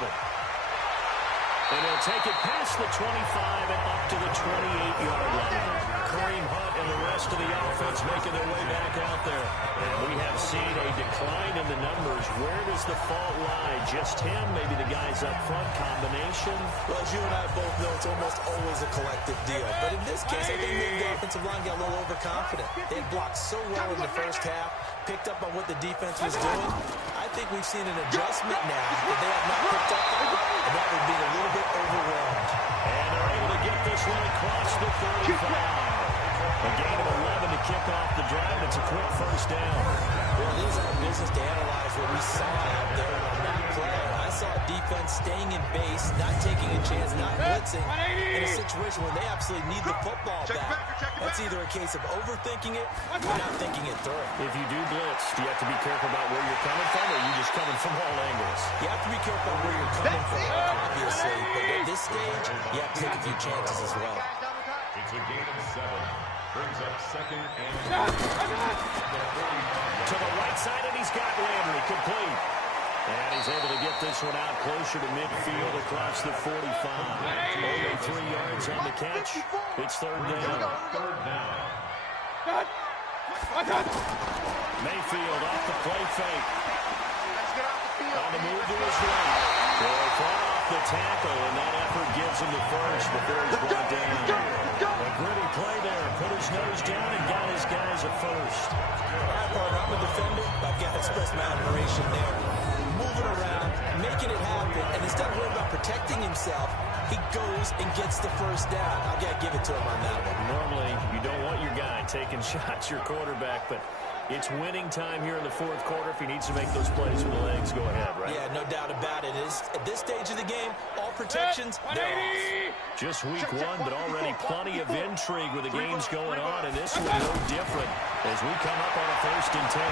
And he'll take it past the 25 and up to the 28-yard line. Kareem Hunt and the rest of the offense making their way back out there. And we have seen a decline in the numbers. Where does the fault lie? Just him? Maybe the guys up front? Combination? Well, as you and I both know, it's almost always a collective deal. But in this case, I think maybe the offensive line got a little overconfident. They had blocked so well in the first half, picked up on what the defense was doing. I think we've seen an adjustment now that they have not picked up on, and that would be a little bit overwhelmed. And they're able to get this one across the 35. A gain of 11 to kick off the drive. It's a quick first down. Well, it is our business to analyze what we saw out there on that play. I saw a defense staying in base, not taking a chance, not blitzing, in a situation where they absolutely need the football back. That's either a case of overthinking it or not thinking it through. If you do blitz, do you have to be careful about where you're coming from, or are you just coming from all angles? You have to be careful about where you're coming from, obviously. But at this stage, you have to take a few chances as well. It's a gain of 7. Brings up 2nd and 10. To the right side, and he's got Landry complete. And he's able to get this one out closer to midfield across the 45. Only 3 yards on the catch. It's 3rd down. Mayfield off the play fake. On the move to his right. They fought off the tackle, and that effort gives him the first before he's brought down. A gritty play there. Put his nose down and got his guys a first. All right, partner, I'm a defender. I've got to express my admiration there. Moving around, making it happen, and instead of worrying about protecting himself, he goes and gets the first down. I've got to give it to him on that one. Normally, you don't want your guy taking shots, your quarterback, but it's winning time here in the 4th quarter. If he needs to make those plays with the legs, go ahead, right? Yeah, no doubt about it. At this stage of the game, all protections, they're off. Just week 1, but already plenty of intrigue with the games going on, and this one no different as we come up on a 1st and 10.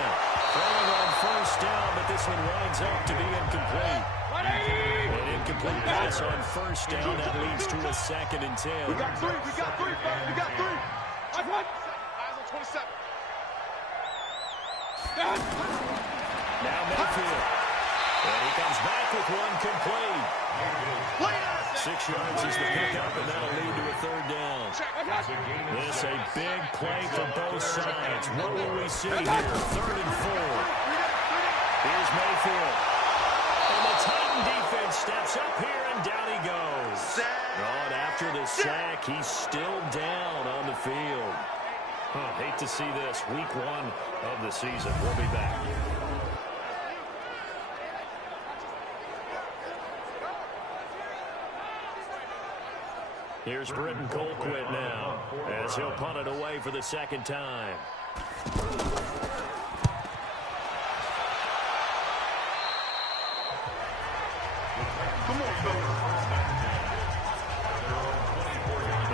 Throwing on 1st down, but this one winds up to be incomplete. An incomplete pass on 1st down. That leads to a 2nd and 10. We got 3. We got 3. We got 3. Eyes on 27. Now Mayfield. And he comes back with one complete. 6 yards is the pickup, and that'll lead to a 3rd down. This a big play for both sides. What will we see here? 3rd and 4. Here's Mayfield. And the Titan defense steps up here, and down he goes. And after the sack, he's still down on the field. Hate to see this. Week 1 of the season. We'll be back. Here's Britton Colquitt now as he'll punt it away for the 2nd time. Come on,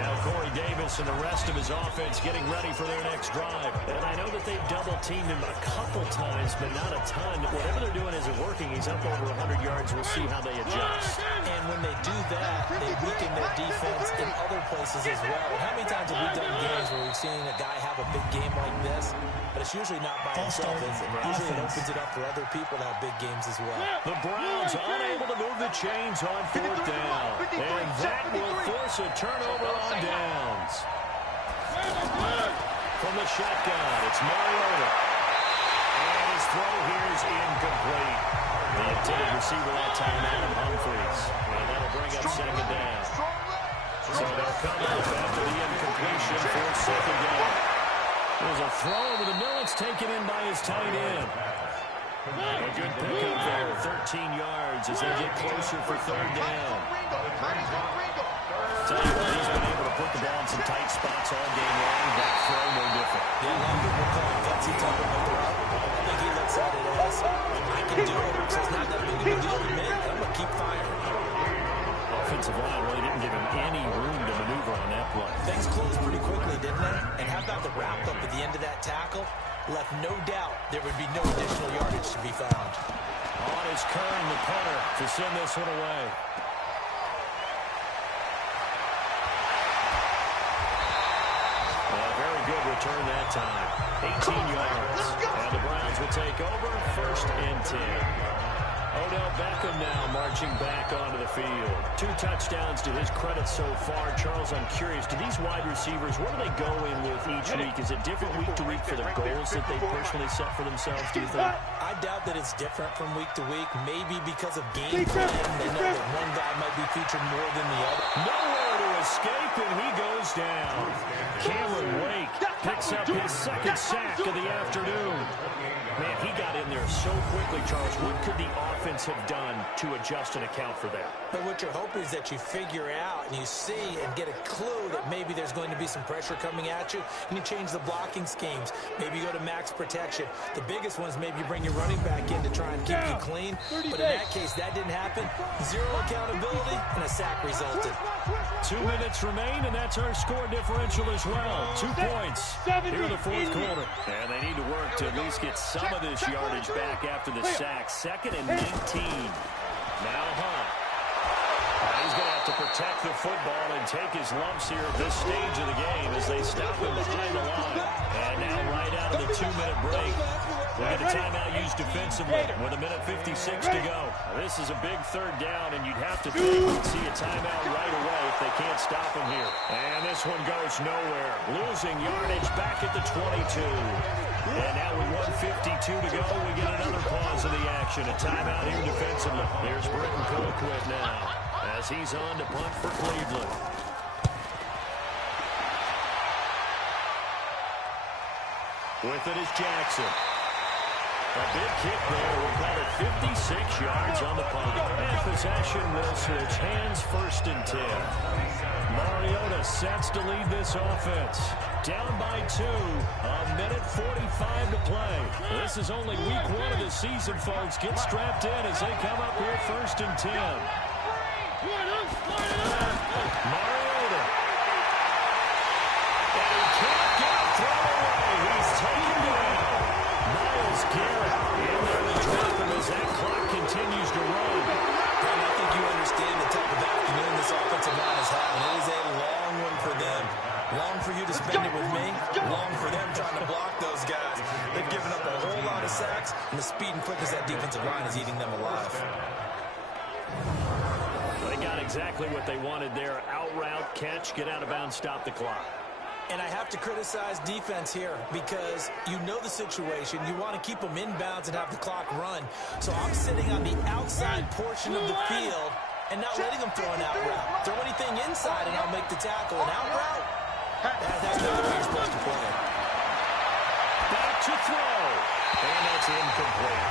Now Corey Davis and the rest of his offense getting ready for their next drive. And I know that they've double-teamed him a couple times, but not a ton. Whatever they're doing isn't working. He's up over 100 yards. We'll see how they adjust. And when they do that, they weaken their defense in other places as well. And how many times have we done games where we've seen a guy have a big game like this? But it's usually not by himself, is it? Usually it opens it up for other people to have big games as well. The Browns unable to move the chains on 4th down. And that will force a turnover on downs. From the shotgun, it's Mariota. And his throw here is incomplete. The intended receiver that time, Adam Humphries. And that'll bring up 2nd down. So they'll come up after the incompletion for 2nd down. There's a throw over the middle. It's taken in by his tight end. A good pickup there, 13 yards as they get closer for third down. Tell you what, he's been able to put the ball in some tight spots all game long. That throw, no different. Yeah, a lot of people call it gutsy type of a throw. I think he looks at it as, I can do it. So it's not that big of a deal to me. I'm going to keep firing. Offensive line really didn't give him any room to maneuver on that play. Things closed pretty quickly, didn't they? And how about the wrap-up at the end of that tackle? Left no doubt there would be no additional yardage to be found. On is Kern, the punter, to send this one away. Very good return that time. 18 yards. And the Browns will take over, 1st and 10. Odell Beckham now marching back onto the field. 2 touchdowns to his credit so far. Charles, I'm curious, do these wide receivers, where do they go in with each week? Is it different week to week for the goals that they personally set for themselves, do you think? I doubt that it's different from week to week. Maybe because of game plan. They know that one guy might be featured more than the other. Nowhere to escape, and he goes down. Cameron Wake picks up his 2nd sack of the afternoon. Man, he got in there so quickly, Charles. What could the offense have done to adjust and account for that? But what you're hoping is that you figure out and you see and get a clue that maybe there's going to be some pressure coming at you, and you change the blocking schemes. Maybe you go to max protection. The biggest one is maybe you bring your running back in to try and keep you clean. But in that case, that didn't happen. 0 accountability, and a sack resulted. 2 minutes remain, and that's our score differential as well. 2 points here in the 4th quarter. And they need to work to at least get some of this yardage back after the sack. 2nd and 19. Now Hunt. He's going to have to protect the football and take his lumps here at this stage of the game as they stop him behind the line. And now right out of the 2-minute break, we'll get a timeout used defensively with 1:56 to go. This is a big 3rd down, and you'd have to think we'd see a timeout right away if they can't stop him here. And this one goes nowhere. Losing yardage back at the 22. And now with 1:52 to go, we get another pause of the action. A timeout here defensively. There's Britton Colquitt now as he's on to punt for Cleveland. With it is Jackson. A big kick there. We'll call it 56 yards on the punt. And possession will switch hands, 1st and 10. Mariota sets to lead this offense. Down by 2. 1:45 to play. This is only week 1 of the season, folks. Get strapped in as they come up here 1st and 10. Mariota. And he can't get it thrown away. He's taken down. Myles Garrett in there to drop him as that clock continues to run. Dan, I think you understand the type of afternoon this offensive line is having. It is a long one for them. Long for you to spend it with me. Long for them trying to block those guys. They've given up a whole lot of sacks, and the speed and quickness of that defensive line is eating them alive. They got exactly what they wanted there. Out route, catch, get out of bounds, stop the clock. And I have to criticize defense here because you know the situation. You want to keep them inbounds and have the clock run. So I'm sitting on the outside portion of the field and not letting them throw an out route. Throw anything inside and I'll make the tackle. An out route? That's not the way you're supposed to play it. Back to throw. And that's incomplete.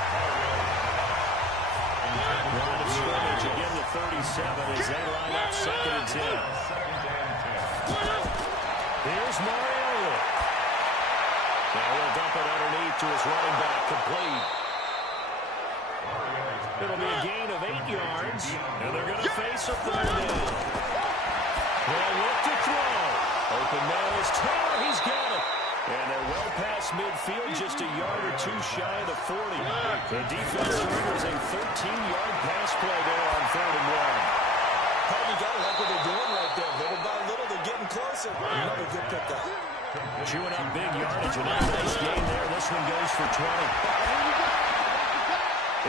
Line of scrimmage again to 37 as they line up 2nd and 10. Here's Mariota. Now he'll dump it underneath to his running back, complete. It'll be a gain of 8 yards, and they're going to face a 3rd down. They'll look to throw. Open man is Taylor. He's got it. And they're well past midfield, just a yard or 2 shy of the 40. The defense triggers a 13-yard pass play there on 3rd and 1. You got to like what they're doing right there. Little by little, they're getting closer. Another good pickup. Chewing up big yardage, and a nice gain there. This one goes for 20.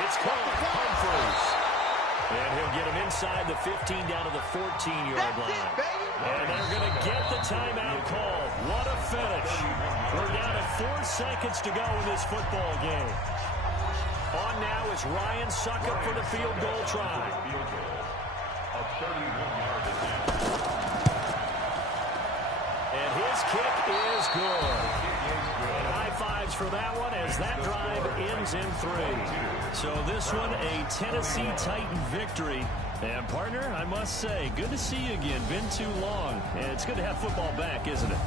It's caught. Humphries. And he'll get him inside the 15 down to the 14-yard line. And they're going to get the timeout call. What a finish. We're down to 4 seconds to go in this football game. On now is Ryan Succop for the field goal try. And his kick is good. And high fives for that one as that drive ends in 3. So this one, a Tennessee Titan victory. And, partner, I must say, good to see you again. Been too long. And it's good to have football back, isn't it?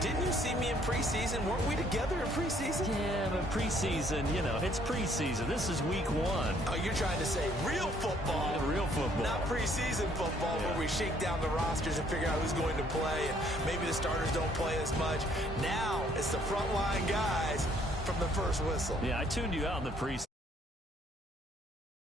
Didn't you see me in preseason? Weren't we together in preseason? Yeah, but preseason, you know, it's preseason. This is week 1. Oh, you're trying to say real football. Yeah, real football. Not preseason football, yeah, where we shake down the rosters and figure out who's going to play, and maybe the starters don't play as much. Now it's the frontline guys from the first whistle. Yeah, I tuned you out in the preseason.